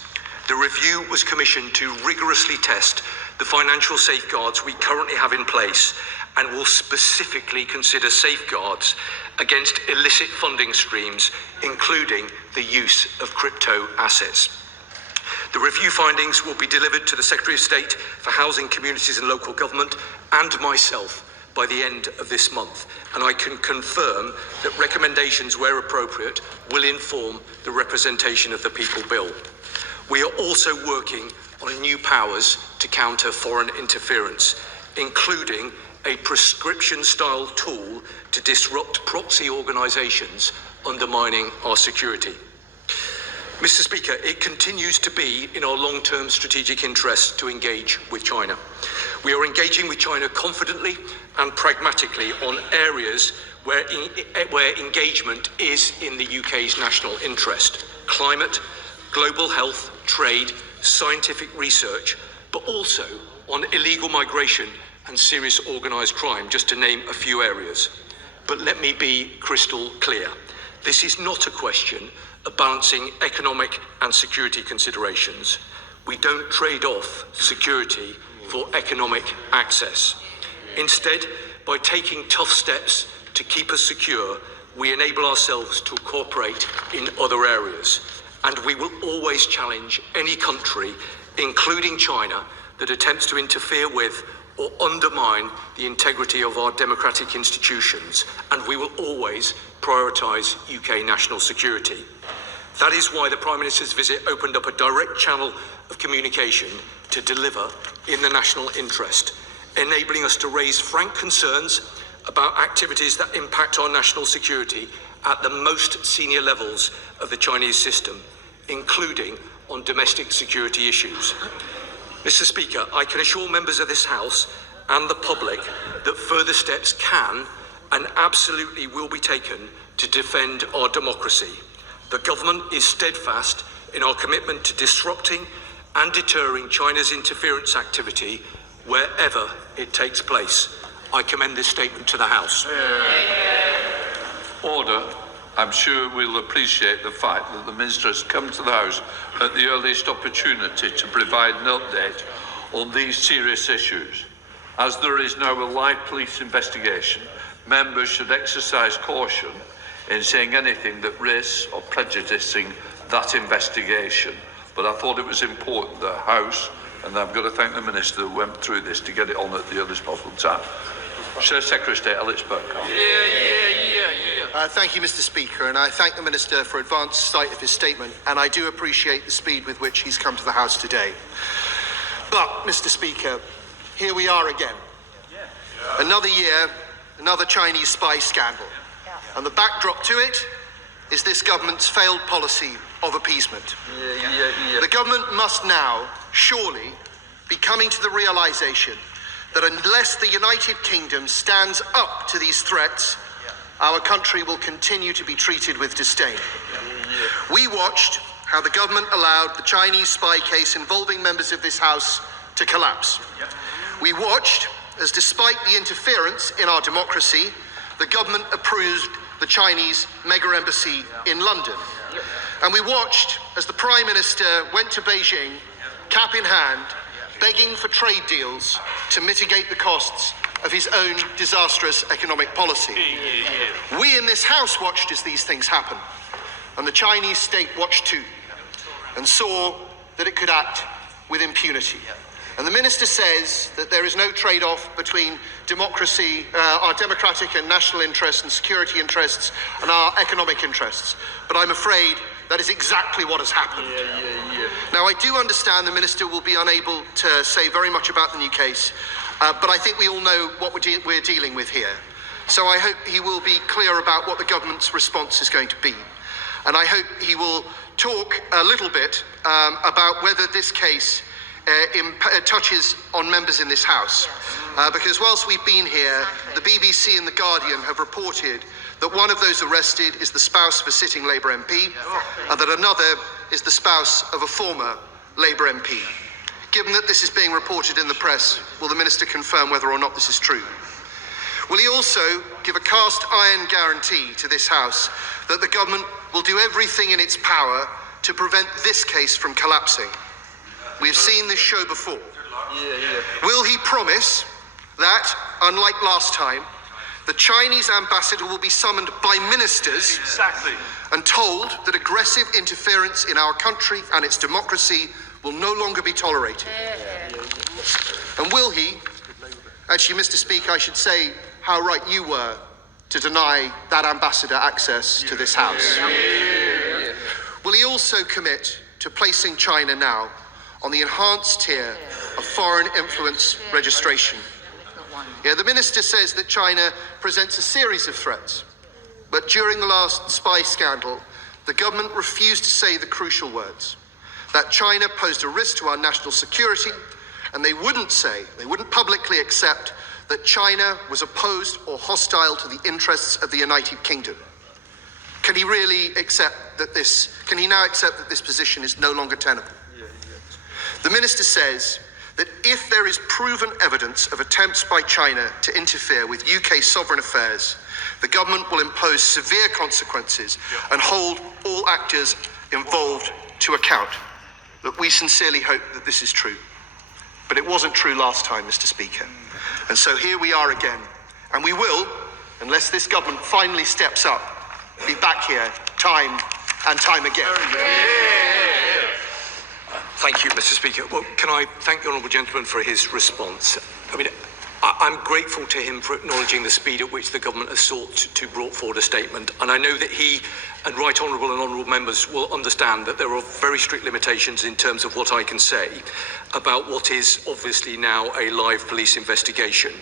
The review was commissioned to rigorously test the financial safeguards we currently have in place and will specifically consider safeguards against illicit funding streams, including the use of crypto assets. The review findings will be delivered to the Secretary of State for Housing, Communities and Local Government and myself by the end of this month, and I can confirm that recommendations, where appropriate, will inform the Representation of the People Bill. We are also working on new powers to counter foreign interference, including a prescription-style tool to disrupt proxy organisations undermining our security. Mr. Speaker, it continues to be in our long-term strategic interest to engage with China. We are engaging with China confidently and pragmatically on areas where engagement is in the UK's national interest: climate, global health, trade, scientific research, but also on illegal migration and serious organised crime, just to name a few areas. But let me be crystal clear. This is not a question of balancing economic and security considerations. We don't trade off security for economic access. Instead, by taking tough steps to keep us secure, we enable ourselves to cooperate in other areas. And we will always challenge any country, including China, that attempts to interfere with or undermine the integrity of our democratic institutions, and we will always prioritise UK national security. That is why the Prime Minister's visit opened up a direct channel of communication to deliver in the national interest, enabling us to raise frank concerns about activities that impact our national security at the most senior levels of the Chinese system, including on domestic security issues. Mr. Speaker, I can assure members of this House and the public that further steps can and absolutely will be taken to defend our democracy. The government is steadfast in our commitment to disrupting and deterring China's interference activity wherever it takes place. I commend this statement to the House. Order. I'm sure we'll appreciate the fact that the Minister has come to the House at the earliest opportunity to provide an update on these serious issues. As there is now a live police investigation, members should exercise caution in saying anything that risks or prejudicing that investigation. But I thought it was important the House, and I've got to thank the Minister who went through this to get it on at the earliest possible time. Secretary of State Alex Burke. Thank you, Mr. Speaker, and I thank the Minister for advance sight of his statement, and I do appreciate the speed with which he's come to the House today. But, Mr. Speaker, here we are again. Another year, another Chinese spy scandal. And the backdrop to it is this government's failed policy of appeasement. The government must now, surely, be coming to the realisation that unless the United Kingdom stands up to these threats, our country will continue to be treated with disdain. We watched how the government allowed the Chinese spy case involving members of this House to collapse. We watched as, despite the interference in our democracy, the government approved the Chinese mega embassy in London. And we watched as the Prime Minister went to Beijing, cap in hand, begging for trade deals to mitigate the costs of his own disastrous economic policy. We in this House watched as these things happen, and the Chinese state watched too, and saw that it could act with impunity. And the Minister says that there is no trade-off between democracy, our democratic and national interests and security interests and our economic interests. But I'm afraid that is exactly what has happened. Now, I do understand the Minister will be unable to say very much about the new case, but I think we all know what we're dealing with here. So I hope he will be clear about what the government's response is going to be. And I hope he will talk a little bit about whether this case touches on members in this House. Because whilst we've been here, the BBC and The Guardian have reported that one of those arrested is the spouse of a sitting Labour MP, and that another is the spouse of a former Labour MP. Given that this is being reported in the press, will the Minister confirm whether or not this is true? Will he also give a cast iron guarantee to this House that the government will do everything in its power to prevent this case from collapsing? We've seen this show before. Will he promise that, unlike last time, the Chinese ambassador will be summoned by ministers and told that aggressive interference in our country and its democracy will no longer be tolerated? And will he, actually, Mr. Speaker, I should say how right you were to deny that ambassador access to this House? Will he also commit to placing China now on the enhanced tier of foreign influence registration? The Minister says that China presents a series of threats, but during the last spy scandal, the government refused to say the crucial words, that China posed a risk to our national security, and they wouldn't publicly accept that China was opposed or hostile to the interests of the United Kingdom. Can he really accept that can he now accept that this position is no longer tenable? The Minister says that if there is proven evidence of attempts by China to interfere with UK sovereign affairs, the government will impose severe consequences and hold all actors involved to account. Look, we sincerely hope that this is true. But it wasn't true last time, Mr. Speaker. And so here we are again. And we will, unless this government finally steps up, be back here time and time again. Thank you, Mr. Speaker. Well, can I thank the honourable gentleman for his response? I mean, I'm grateful to him for acknowledging the speed at which the government has sought to brought forward a statement. And I know that he and right honourable and honourable members will understand that there are very strict limitations in terms of what I can say about what is obviously now a live police investigation.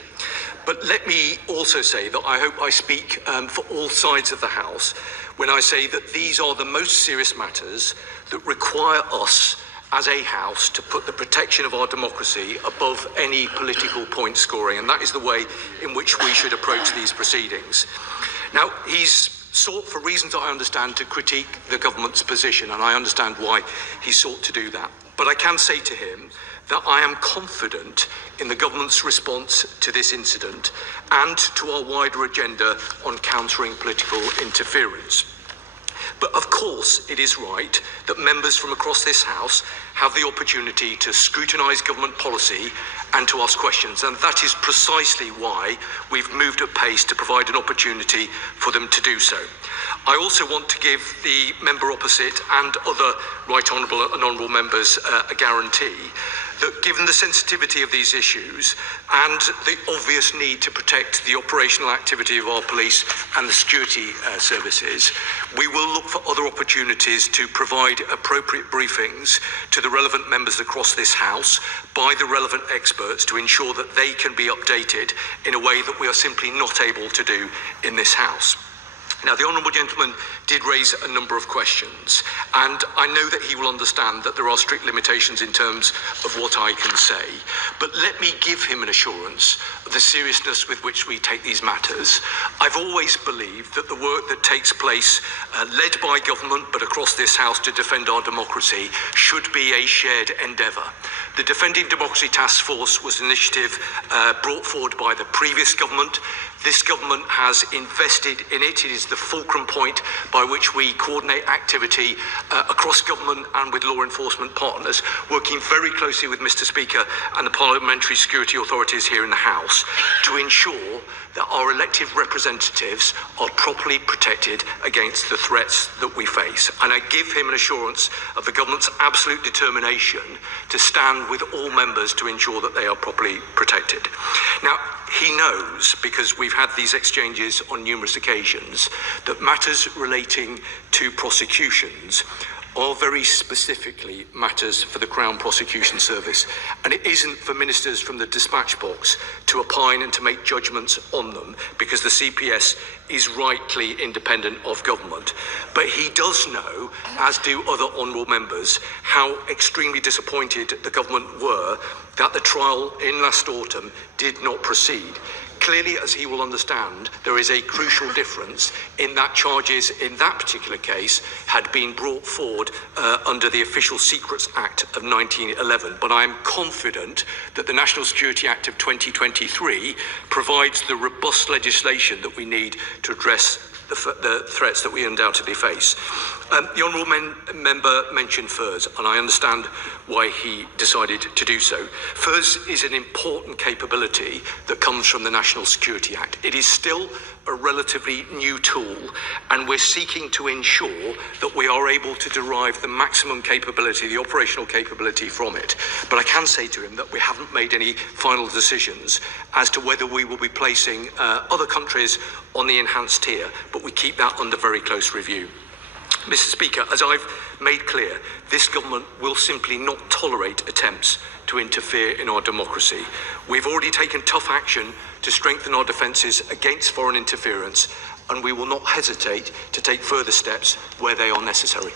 But let me also say that I hope I speak for all sides of the House when I say that these are the most serious matters that require us as a House to put the protection of our democracy above any political point scoring, and that is the way in which we should approach these proceedings. Now, he's sought, for reasons I understand, to critique the government's position, and I understand why he sought to do that. But I can say to him that I am confident in the government's response to this incident and to our wider agenda on countering political interference. But of course, it is right that members from across this House have the opportunity to scrutinise government policy and to ask questions, and that is precisely why we've moved at pace to provide an opportunity for them to do so. I also want to give the member opposite and other right honourable and honourable members a guarantee that given the sensitivity of these issues and the obvious need to protect the operational activity of our police and the security services, we will look for other opportunities to provide appropriate briefings to the relevant members across this House by the relevant experts to ensure that they can be updated in a way that we are simply not able to do in this House. Now, the honourable gentleman did raise a number of questions, and I know that he will understand that there are strict limitations in terms of what I can say. But let me give him an assurance of the seriousness with which we take these matters. I've always believed that the work that takes place, led by government but across this House to defend our democracy, should be a shared endeavour. The Defending Democracy Task Force was an initiative brought forward by the previous government. This government has invested in it. It is the fulcrum point by which we coordinate activity across government and with law enforcement partners, working very closely with Mr. Speaker and the parliamentary security authorities here in the House to ensure that our elected representatives are properly protected against the threats that we face. And I give him an assurance of the government's absolute determination to stand with all members to ensure that they are properly protected. Now, he knows, because we've had these exchanges on numerous occasions, that matters relating to prosecutions are very specifically matters for the Crown Prosecution Service, and it isn't for ministers from the dispatch box to opine and to make judgments on them, because the CPS is rightly independent of government. But he does know, as do other honourable members, how extremely disappointed the government were that the trial in last autumn did not proceed. Clearly, as he will understand, there is a crucial difference in that charges in that particular case had been brought forward under the Official Secrets Act of 1911. But I am confident that the National Security Act of 2023 provides the robust legislation that we need to address the threats that we undoubtedly face. The honourable member mentioned FIRS, and I understand why he decided to do so. FIRS is an important capability that comes from the National Security Act. It is still a relatively new tool, and we're seeking to ensure that we are able to derive the maximum capability, the operational capability from it. But I can say to him that we haven't made any final decisions as to whether we will be placing other countries on the enhanced tier, but we keep that under very close review. Mr. Speaker, as I've made clear, this government will simply not tolerate attempts to interfere in our democracy. We've already taken tough action to strengthen our defences against foreign interference, and we will not hesitate to take further steps where they are necessary.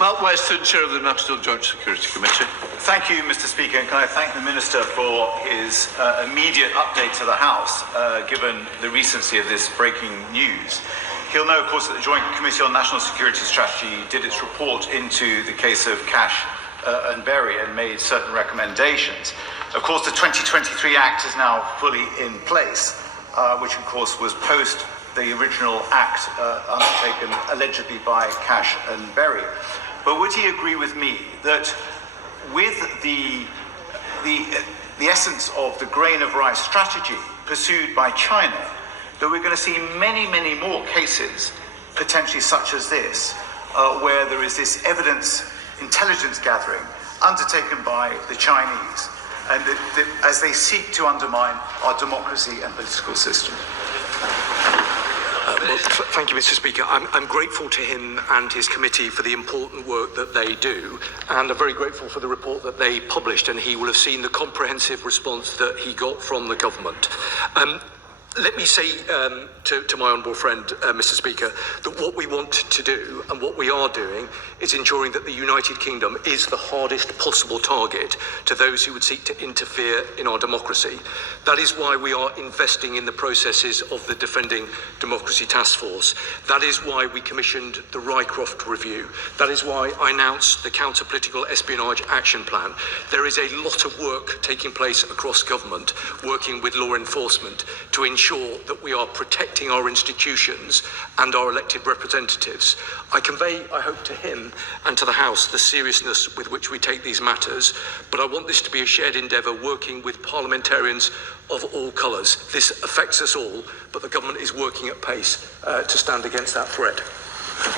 Mark Weston, Chair of the National Joint Security Committee. Thank you, Mr. Speaker, and can I thank the Minister for his immediate update to the House, given the recency of this breaking news. He'll know, of course, that the Joint Committee on National Security Strategy did its report into the case of Cash and Berry and made certain recommendations. Of course, the 2023 Act is now fully in place, which, of course, was post the original act undertaken allegedly by Cash and Berry. But would he agree with me that with the essence of the grain of rice strategy pursued by China, that we're going to see many, many more cases, potentially such as this, where there is this evidence intelligence gathering undertaken by the Chinese, and as they seek to undermine our democracy and political system? Well, thank you, Mr. Speaker. I'm grateful to him and his committee for the important work that they do, and I'm very grateful for the report that they published, and he will have seen the comprehensive response that he got from the government. Let me say to my honourable friend, Mr. Speaker, that what we want to do and what we are doing is ensuring that the United Kingdom is the hardest possible target to those who would seek to interfere in our democracy. That is why we are investing in the processes of the Defending Democracy Task Force. That is why we commissioned the Rycroft Review. That is why I announced the Counter-Political Espionage Action Plan. There is a lot of work taking place across government, working with law enforcement to ensure that we are protecting our institutions and our elected representatives. I convey, I hope, to him and to the House the seriousness with which we take these matters, but I want this to be a shared endeavour working with parliamentarians of all colours. This affects us all, but the government is working at pace to stand against that threat.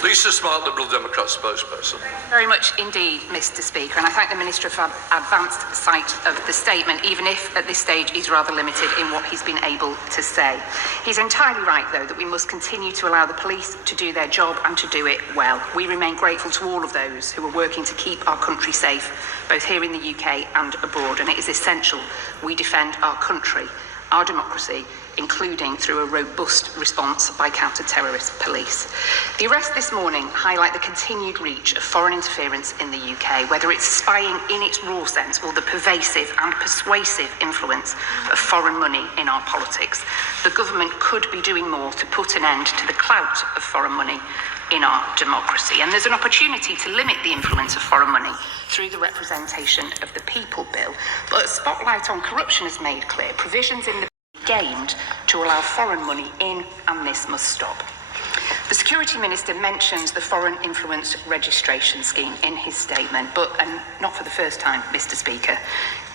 Lisa Smart, Liberal Democrat spokesperson. Very much indeed, Mr. Speaker, and I thank the Minister for advanced sight of the statement, even if at this stage he's rather limited in what he's been able to say. He's entirely right, though, that we must continue to allow the police to do their job and to do it well. We remain grateful to all of those who are working to keep our country safe, both here in the UK and abroad, and it is essential we defend our country, our democracy, including through a robust response by counter-terrorist police. The arrests this morning highlight the continued reach of foreign interference in the UK, whether it's spying in its raw sense or the pervasive and persuasive influence of foreign money in our politics. The government could be doing more to put an end to the clout of foreign money in our democracy. And there's an opportunity to limit the influence of foreign money through the Representation of the People Bill. But a spotlight on corruption has made clear provisions in the gamed to allow foreign money in, and this must stop. The Security Minister mentions the Foreign Influence Registration Scheme in his statement, but, and not for the first time, Mr. Speaker,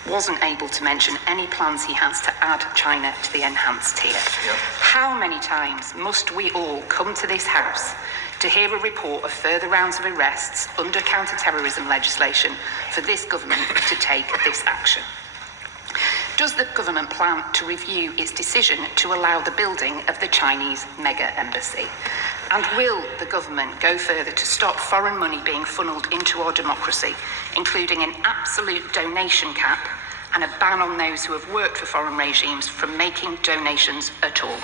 wasn't able to mention any plans he has to add China to the enhanced tier. How many times must we all come to this House to hear a report of further rounds of arrests under counter-terrorism legislation for this government to take this action? Does the government plan to review its decision to allow the building of the Chinese mega embassy? And will the government go further to stop foreign money being funneled into our democracy, including an absolute donation cap and a ban on those who have worked for foreign regimes from making donations at all?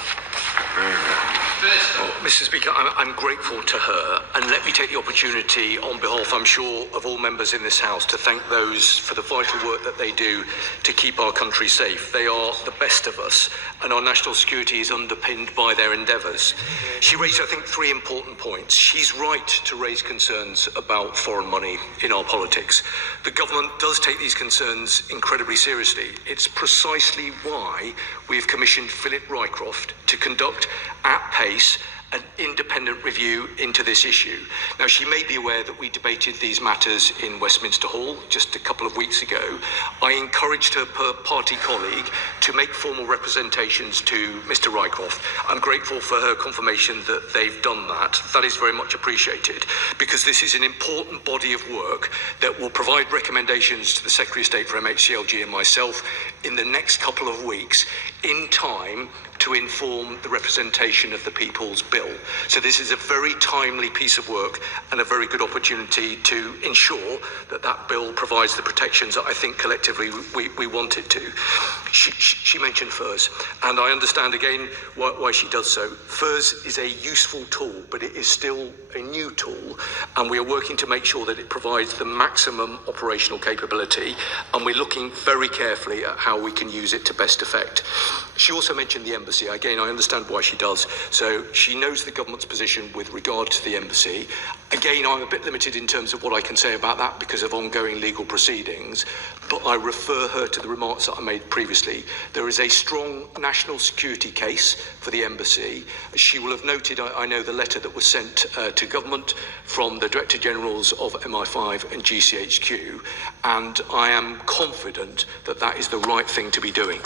Well, Mr. Speaker, I'm grateful to her, and let me take the opportunity on behalf, I'm sure, of all members in this House to thank those for the vital work that they do to keep our country safe. They are the best of us, and our national security is underpinned by their endeavours. She raised, I think, 3 important points. She's right to raise concerns about foreign money in our politics. The government does take these concerns incredibly seriously. It's precisely why we've commissioned Philip Rycroft to conduct at pace an independent review into this issue. Now, she may be aware that we debated these matters in Westminster Hall just a couple of weeks ago. I encouraged her party colleague to make formal representations to Mr. Rycroft. I'm grateful for her confirmation that they've done that. That is very much appreciated, because this is an important body of work that will provide recommendations to the Secretary of State for MHCLG and myself in the next couple of weeks, in time to inform the representation of the People's Bill. So this is a very timely piece of work and a very good opportunity to ensure that that bill provides the protections that I think collectively we want it to. She mentioned FERS, and I understand again why she does so. FERS is a useful tool, but it is still a new tool, and we are working to make sure that it provides the maximum operational capability, and we're looking very carefully at how we can use it to best effect. She also mentioned the embassy. Again, I understand why she does. So she knows the government's position with regard to the embassy. Again, I'm a bit limited in terms of what I can say about that because of ongoing legal proceedings, but I refer her to the remarks that I made previously. There is a strong national security case for the embassy. She will have noted, I know, the letter that was sent to government from the Director Generals of MI5 and GCHQ, and I am confident that that is the right thing to be doing.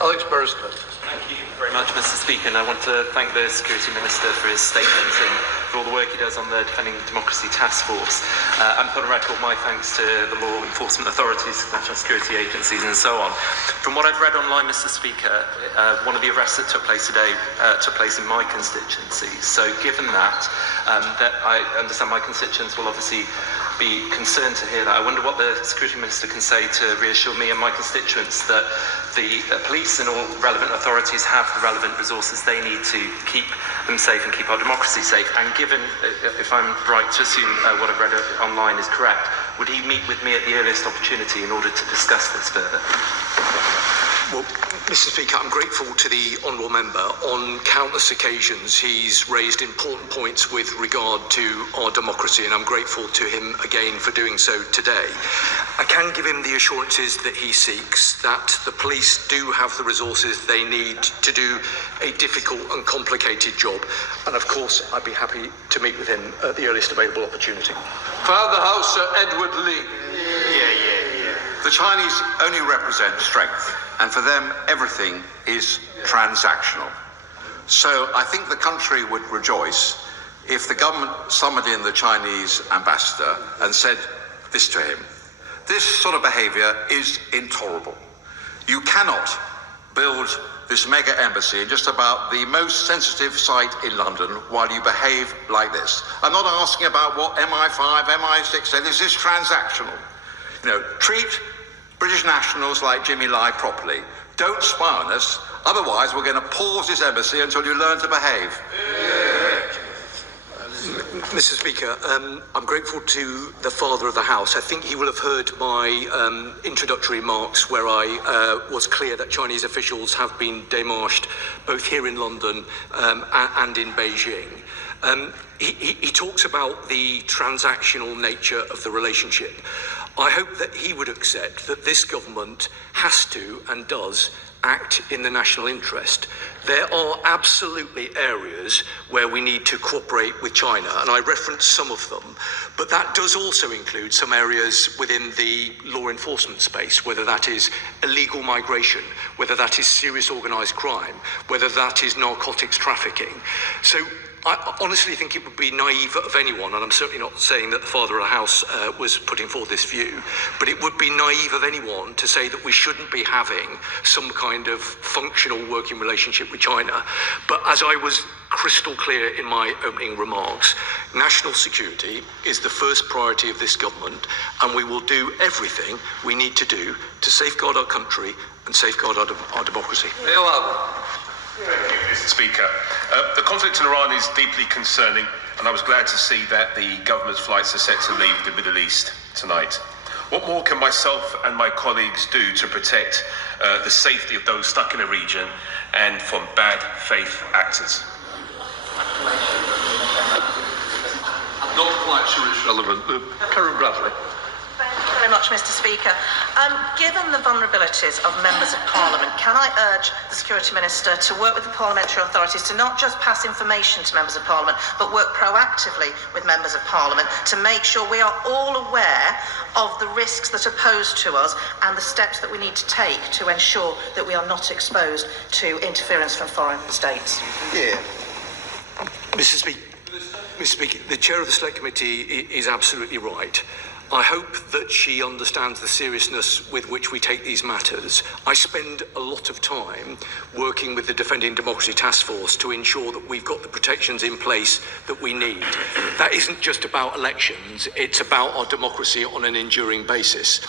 Alex Beresford. Thank you very much, Mr. Speaker, and I want to thank the Security Minister for his statement and for all the work he does on the Defending Democracy Task Force. And put on record my thanks to the law enforcement authorities, national security agencies and so on. From what I've read online, Mr. Speaker, one of the arrests that took place today took place in my constituency. So given that, that I understand my constituents will obviously be concerned to hear that. I wonder what the Security Minister can say to reassure me and my constituents that the police and all relevant authorities have the relevant resources they need to keep them safe and keep our democracy safe. And given, if I'm right to assume what I've read online is correct, would he meet with me at the earliest opportunity in order to discuss this further? Well, Mr. Speaker, I'm grateful to the honourable member. On countless occasions, he's raised important points with regard to our democracy, and I'm grateful to him again for doing so today. I can give him the assurances that he seeks, that the police do have the resources they need to do a difficult and complicated job. And of course, I'd be happy to meet with him at the earliest available opportunity. Father House, Sir Edward Lee. The Chinese only represent strength, and for them, everything is transactional. So I think the country would rejoice if the government summoned in the Chinese ambassador and said this to him: this sort of behaviour is intolerable. You cannot build this mega embassy in just about the most sensitive site in London while you behave like this. I'm not asking about what MI5, MI6 say. This is transactional. You know, treat British nationals like Jimmy Lai properly. Don't spy on us. Otherwise, we're going to pause this embassy until you learn to behave. Mr. Speaker, I'm grateful to the Father of the House. I think he will have heard my introductory remarks where I was clear that Chinese officials have been démarched both here in London and in Beijing. He talks about the transactional nature of the relationship. I hope that he would accept that this government has to and does act in the national interest. There are absolutely areas where we need to cooperate with China, and I referenced some of them, but that does also include some areas within the law enforcement space, whether that is illegal migration, whether that is serious organised crime, whether that is narcotics trafficking. So I honestly think it would be naive of anyone, and I'm certainly not saying that the Father of the House was putting forward this view, but it would be naive of anyone to say that we shouldn't be having some kind of functional working relationship with China. But as I was crystal clear in my opening remarks, national security is the first priority of this government, and we will do everything we need to do to safeguard our country and safeguard our democracy. Thank you, Mr. Speaker. The conflict in Iran is deeply concerning, and I was glad to see that the government's flights are set to leave the Middle East tonight. What more can myself and my colleagues do to protect the safety of those stuck in the region and from bad faith actors? I'm not quite sure it's relevant. Karen Bradley. Thank you very much, Mr. Speaker. Given the vulnerabilities of members of Parliament, can I urge the Security Minister to work with the parliamentary authorities to not just pass information to members of Parliament, but work proactively with members of Parliament to make sure we are all aware of the risks that are posed to us and the steps that we need to take to ensure that we are not exposed to interference from foreign states? Yeah. Mr. Speaker, the chair of the Select Committee is absolutely right. I hope that she understands the seriousness with which we take these matters. I spend a lot of time working with the Defending Democracy Task Force to ensure that we've got the protections in place that we need. That isn't just about elections, it's about our democracy on an enduring basis.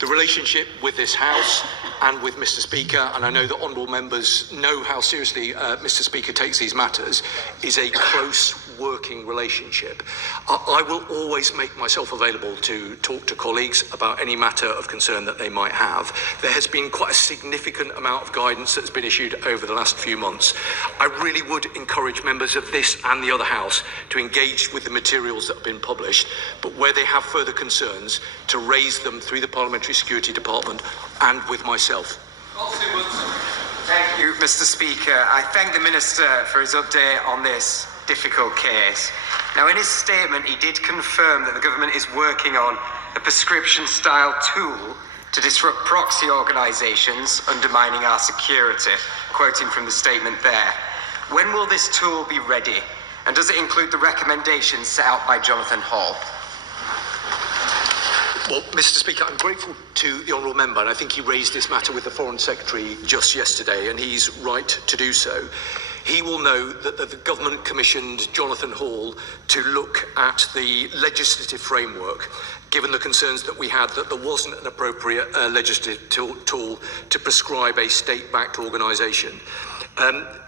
The relationship with this House and with Mr. Speaker, and I know that honourable members know how seriously Mr. Speaker takes these matters, is a close working relationship. I will always make myself available to talk to colleagues about any matter of concern that they might have. There has been quite a significant amount of guidance that's been issued over the last few months. I really would encourage members of this and the other House to engage with the materials that have been published, but where they have further concerns, to raise them through the Parliamentary Security Department and with myself. Thank you, Mr. Speaker. I thank the Minister for his update on this difficult case. Now, in his statement, he did confirm that the government is working on a prescription-style tool to disrupt proxy organisations undermining our security, quoting from the statement there. When will this tool be ready? And does it include the recommendations set out by Jonathan Hall? Well, Mr. Speaker, I'm grateful to the honourable member, and I think he raised this matter with the Foreign Secretary just yesterday, and he's right to do so. He will know that the government commissioned Jonathan Hall to look at the legislative framework, given the concerns that we had that there wasn't an appropriate legislative tool to prescribe a state-backed organisation.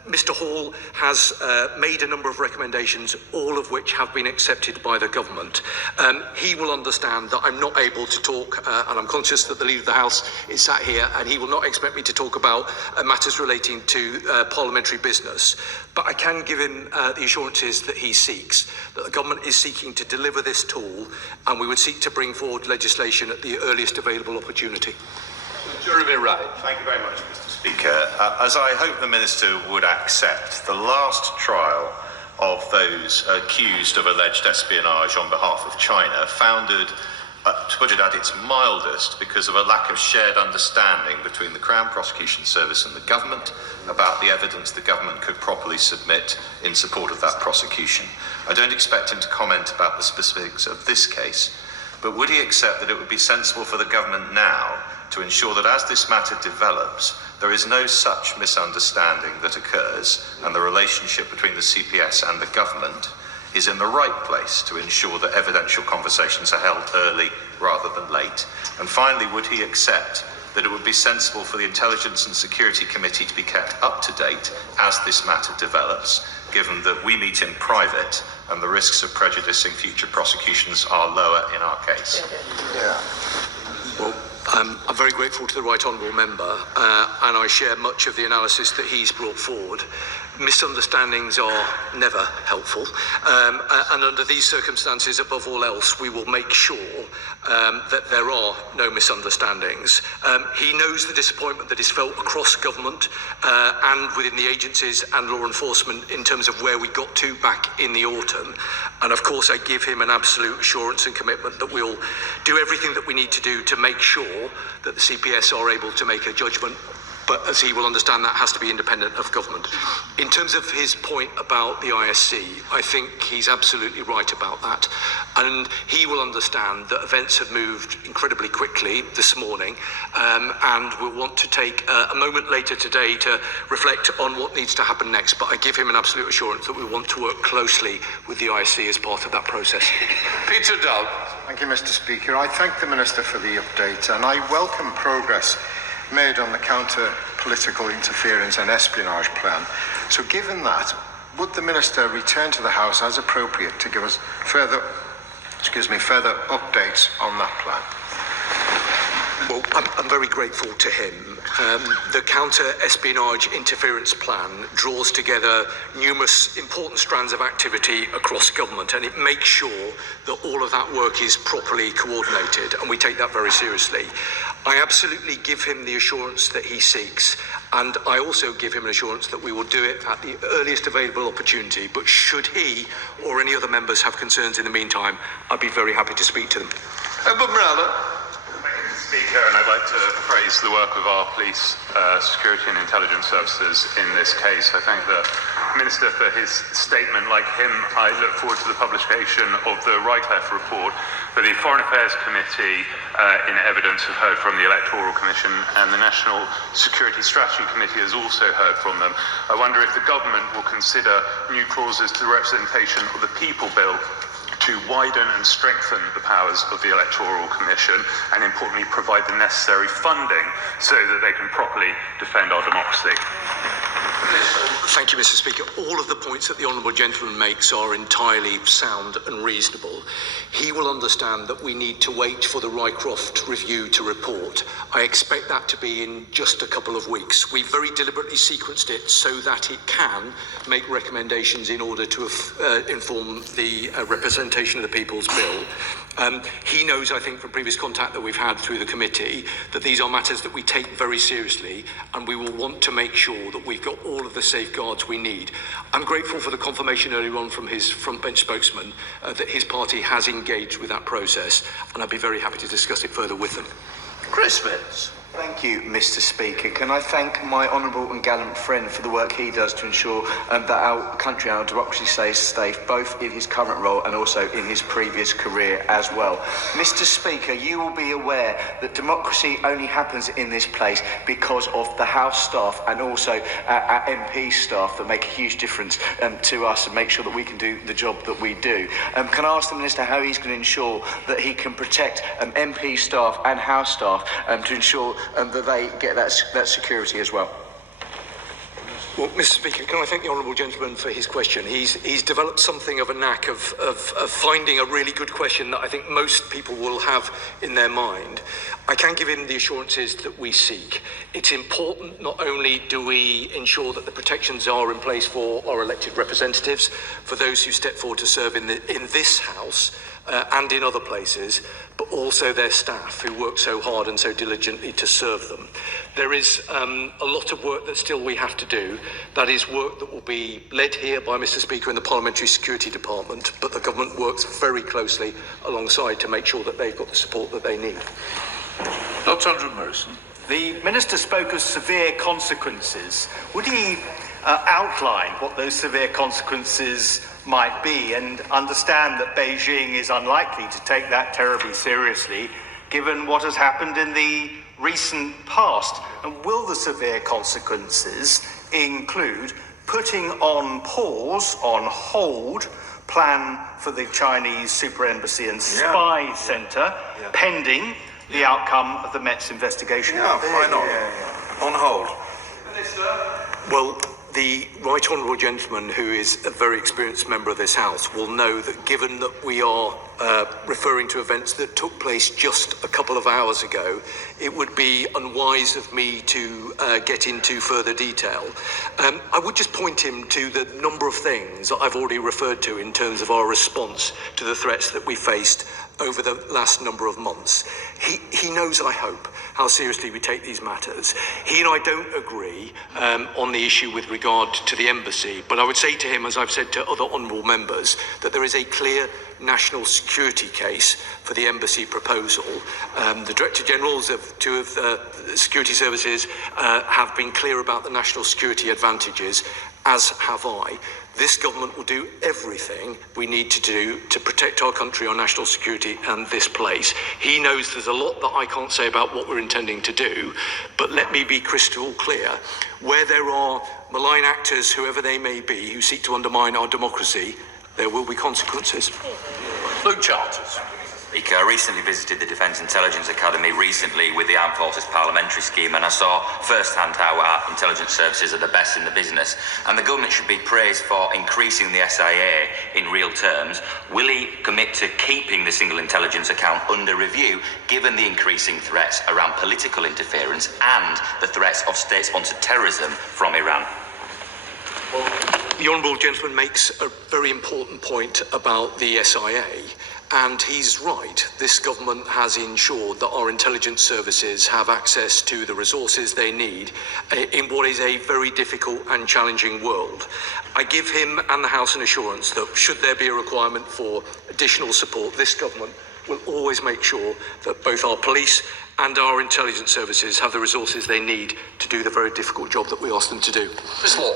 Mr. Hall has made a number of recommendations, all of which have been accepted by the government. He will understand that I'm not able to talk, and I'm conscious that the Leader of the House is sat here, and he will not expect me to talk about matters relating to parliamentary business. But I can give him the assurances that he seeks, that the government is seeking to deliver this tool, and we would seek to bring forward legislation at the earliest available opportunity. Jeremy Wright. Thank you very much, Mr. Speaker. As I hope the Minister would accept, the last trial of those accused of alleged espionage on behalf of China founded, to put it at its mildest, because of a lack of shared understanding between the Crown Prosecution Service and the government about the evidence the government could properly submit in support of that prosecution. I don't expect him to comment about the specifics of this case, but would he accept that it would be sensible for the government now to ensure that as this matter develops, there is no such misunderstanding that occurs, and the relationship between the CPS and the government is in the right place to ensure that evidential conversations are held early rather than late? And finally, would he accept that it would be sensible for the Intelligence and Security Committee to be kept up to date as this matter develops, given that we meet in private and the risks of prejudicing future prosecutions are lower in our case? Well, I'm very grateful to the Right Honourable Member, and I share much of the analysis that he's brought forward. Misunderstandings are never helpful, and under these circumstances, above all else, we will make sure that there are no misunderstandings. He knows the disappointment that is felt across government and within the agencies and law enforcement in terms of where we got to back in the autumn. And of course, I give him an absolute assurance and commitment that we'll do everything that we need to do to make sure that the CPS are able to make a judgment. But as he will understand, that has to be independent of government. In terms of his point about the ISC, I think he's absolutely right about that. And he will understand that events have moved incredibly quickly this morning, and we'll want to take a moment later today to reflect on what needs to happen next. But I give him an absolute assurance that we want to work closely with the ISC as part of that process. Peter Dove. Thank you, Mr. Speaker. I thank the Minister for the update, and I welcome progress made on the counter-political interference and espionage plan. So given that, would the Minister return to the House as appropriate to give us further updates on that plan? Well, I'm very grateful to him. The counter-espionage interference plan draws together numerous important strands of activity across government, and it makes sure that all of that work is properly coordinated, and we take that very seriously. I absolutely give him the assurance that he seeks, and I also give him an assurance that we will do it at the earliest available opportunity. But should he or any other members have concerns in the meantime, I'd be very happy to speak to them. Speaker, and I'd like to praise the work of our police, security and intelligence services in this case. I thank the Minister for his statement. Like him, I look forward to the publication of the Rycliffe report, but the Foreign Affairs Committee in evidence have heard from the Electoral Commission, and the National Security Strategy Committee has also heard from them. I wonder if the government will consider new clauses to the Representation of the People Bill to widen and strengthen the powers of the Electoral Commission, and importantly provide the necessary funding so that they can properly defend our democracy. Thank you, Mr. Speaker. All of the points that the Honourable Gentleman makes are entirely sound and reasonable. He will understand that we need to wait for the Rycroft review to report. I expect that to be in just a couple of weeks. We very deliberately sequenced it so that it can make recommendations in order to inform the representation of the People's Bill. He knows, I think, from previous contact that we've had through the committee, that these are matters that we take very seriously, and we will want to make sure that we've got all of the safeguards we need. I'm grateful for the confirmation earlier on from his frontbench spokesman that his party has engaged with that process, and I'd be very happy to discuss it further with them. Chris Vince. Thank you, Mr. Speaker. Can I thank my honourable and gallant friend for the work he does to ensure that our country and our democracy stays safe, both in his current role and also in his previous career as well. Mr. Speaker, you will be aware that democracy only happens in this place because of the House staff and also our MP staff that make a huge difference to us and make sure that we can do the job that we do. Can I ask the Minister how he's going to ensure that he can protect MP staff and House staff to ensure that they get that security as well? Well, Mr. Speaker, can I thank the Honourable Gentleman for his question? He's developed something of a knack of finding a really good question that I think most people will have in their mind. I can give him the assurances that we seek. It's important not only do we ensure that the protections are in place for our elected representatives, for those who step forward to serve in this House and in other places, but also their staff who work so hard and so diligently to serve them. There is a lot of work that still we have to do. That is work that will be led here by Mr. Speaker in the Parliamentary Security Department, but the government works very closely alongside to make sure that they've got the support that they need. Dr. Andrew Morrison. The Minister spoke of severe consequences. Would he outline what those severe consequences might be, and understand that Beijing is unlikely to take that terribly seriously given what has happened in the recent past? And will the severe consequences include putting on pause, on hold, plan for the Chinese super embassy and spy centre pending the outcome of the Met's investigation? Why not? On hold. Minister. Well, the right honourable gentleman, who is a very experienced member of this House, will know that given that we are referring to events that took place just a couple of hours ago, it would be unwise of me to get into further detail. I would just point him to the number of things that I've already referred to in terms of our response to the threats that we faced over the last number of months. He knows, I hope, how seriously we take these matters. He and I don't agree on the issue with regard to the embassy, but I would say to him, as I've said to other honourable members, that there is a clear national security case for the embassy proposal. The Director Generals of two of the security services have been clear about the national security advantages, as have I. This government will do everything we need to do to protect our country, our national security and this place. He knows there's a lot that I can't say about what we're intending to do, but let me be crystal clear. Where there are malign actors, whoever they may be, who seek to undermine our democracy, there will be consequences. Luke Charters. Speaker, I recently visited the Defence Intelligence Academy recently with the Armed Forces Parliamentary Scheme, and I saw firsthand how our intelligence services are the best in the business, and the government should be praised for increasing the SIA in real terms. Will he commit to keeping the single intelligence account under review, given the increasing threats around political interference and the threats of state-sponsored terrorism from Iran? The honourable gentleman makes a very important point about the SIA. And he's right. This government has ensured that our intelligence services have access to the resources they need in what is a very difficult and challenging world. I give him and the House an assurance that should there be a requirement for additional support, this government will always make sure that both our police and our intelligence services have the resources they need to do the very difficult job that we ask them to do. Ms. Law.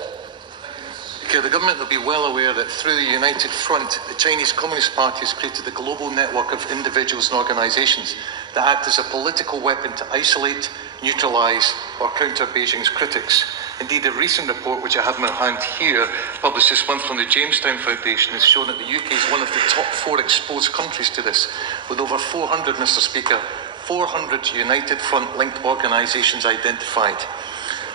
The government will be well aware that through the United Front, the Chinese Communist Party has created a global network of individuals and organisations that act as a political weapon to isolate, neutralise or counter Beijing's critics. Indeed, a recent report, which I have in my hand here, published this month from the Jamestown Foundation, has shown that the UK is one of the top 4 exposed countries to this, with over 400, Mr Speaker, 400 United Front linked organisations identified.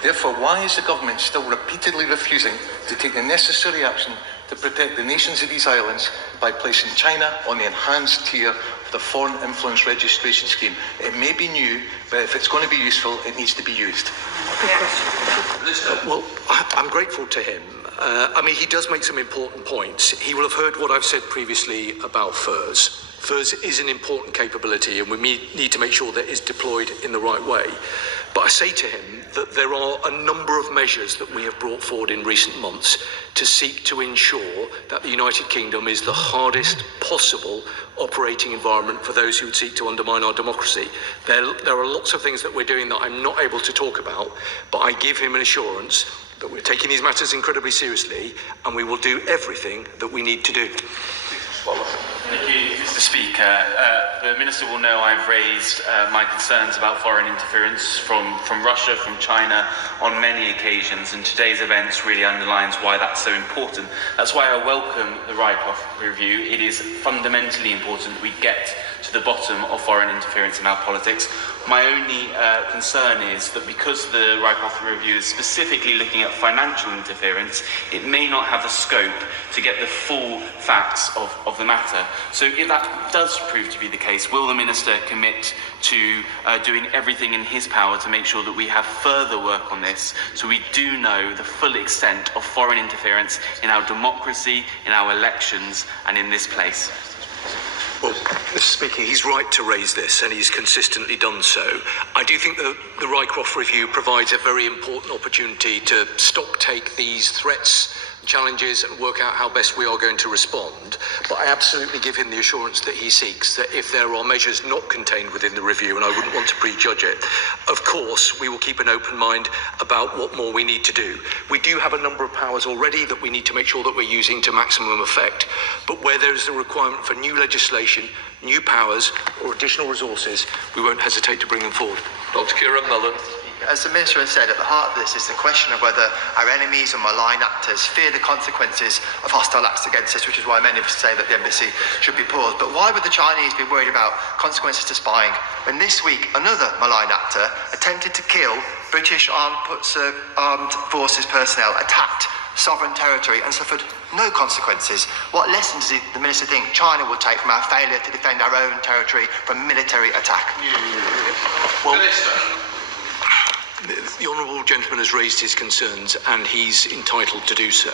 Therefore, why is the government still repeatedly refusing to take the necessary action to protect the nations of these islands by placing China on the enhanced tier of the Foreign Influence Registration Scheme? It may be new, but if it's going to be useful, it needs to be used. Well, I'm grateful to him. He does make some important points. He will have heard what I've said previously about FIRS. FIRS is an important capability, and we need to make sure that it's deployed in the right way. But I say to him that there are a number of measures that we have brought forward in recent months to seek to ensure that the United Kingdom is the hardest possible operating environment for those who would seek to undermine our democracy. There are lots of things that we're doing that I'm not able to talk about, but I give him an assurance that we're taking these matters incredibly seriously and we will do everything that we need to do. Thank you, Mr Speaker. The Minister will know I've raised my concerns about foreign interference from Russia, from China on many occasions, and today's events really underlines why that's so important. That's why I welcome the Rycroft review. It is fundamentally important that we get to the bottom of foreign interference in our politics. My only concern is that because the Rycroft review is specifically looking at financial interference, it may not have the scope to get the full facts of the matter. So if that does prove to be the case, will the Minister commit to doing everything in his power to make sure that we have further work on this, so we do know the full extent of foreign interference in our democracy, in our elections and in this place? Well, Mr Speaker, he's right to raise this, and he's consistently done so. I do think that the Rycroft review provides a very important opportunity to stocktake these threats, challenges, and work out how best we are going to respond. But I absolutely give him the assurance that he seeks, that if there are measures not contained within the review, and I wouldn't want to prejudge it, of course, we will keep an open mind about what more we need to do. We do have a number of powers already that we need to make sure that we're using to maximum effect. But where there is a requirement for new legislation, new powers, or additional resources, we won't hesitate to bring them forward. Dr. Kieran Mullen. As the Minister has said, at the heart of this is the question of whether our enemies and malign actors fear the consequences of hostile acts against us, which is why many of us say that the embassy should be paused. But why would the Chinese be worried about consequences to spying when this week another malign actor attempted to kill British armed forces personnel, attacked sovereign territory and suffered no consequences? What lessons does the Minister think China will take from our failure to defend our own territory from military attack? Well, the honourable gentleman has raised his concerns and he's entitled to do so.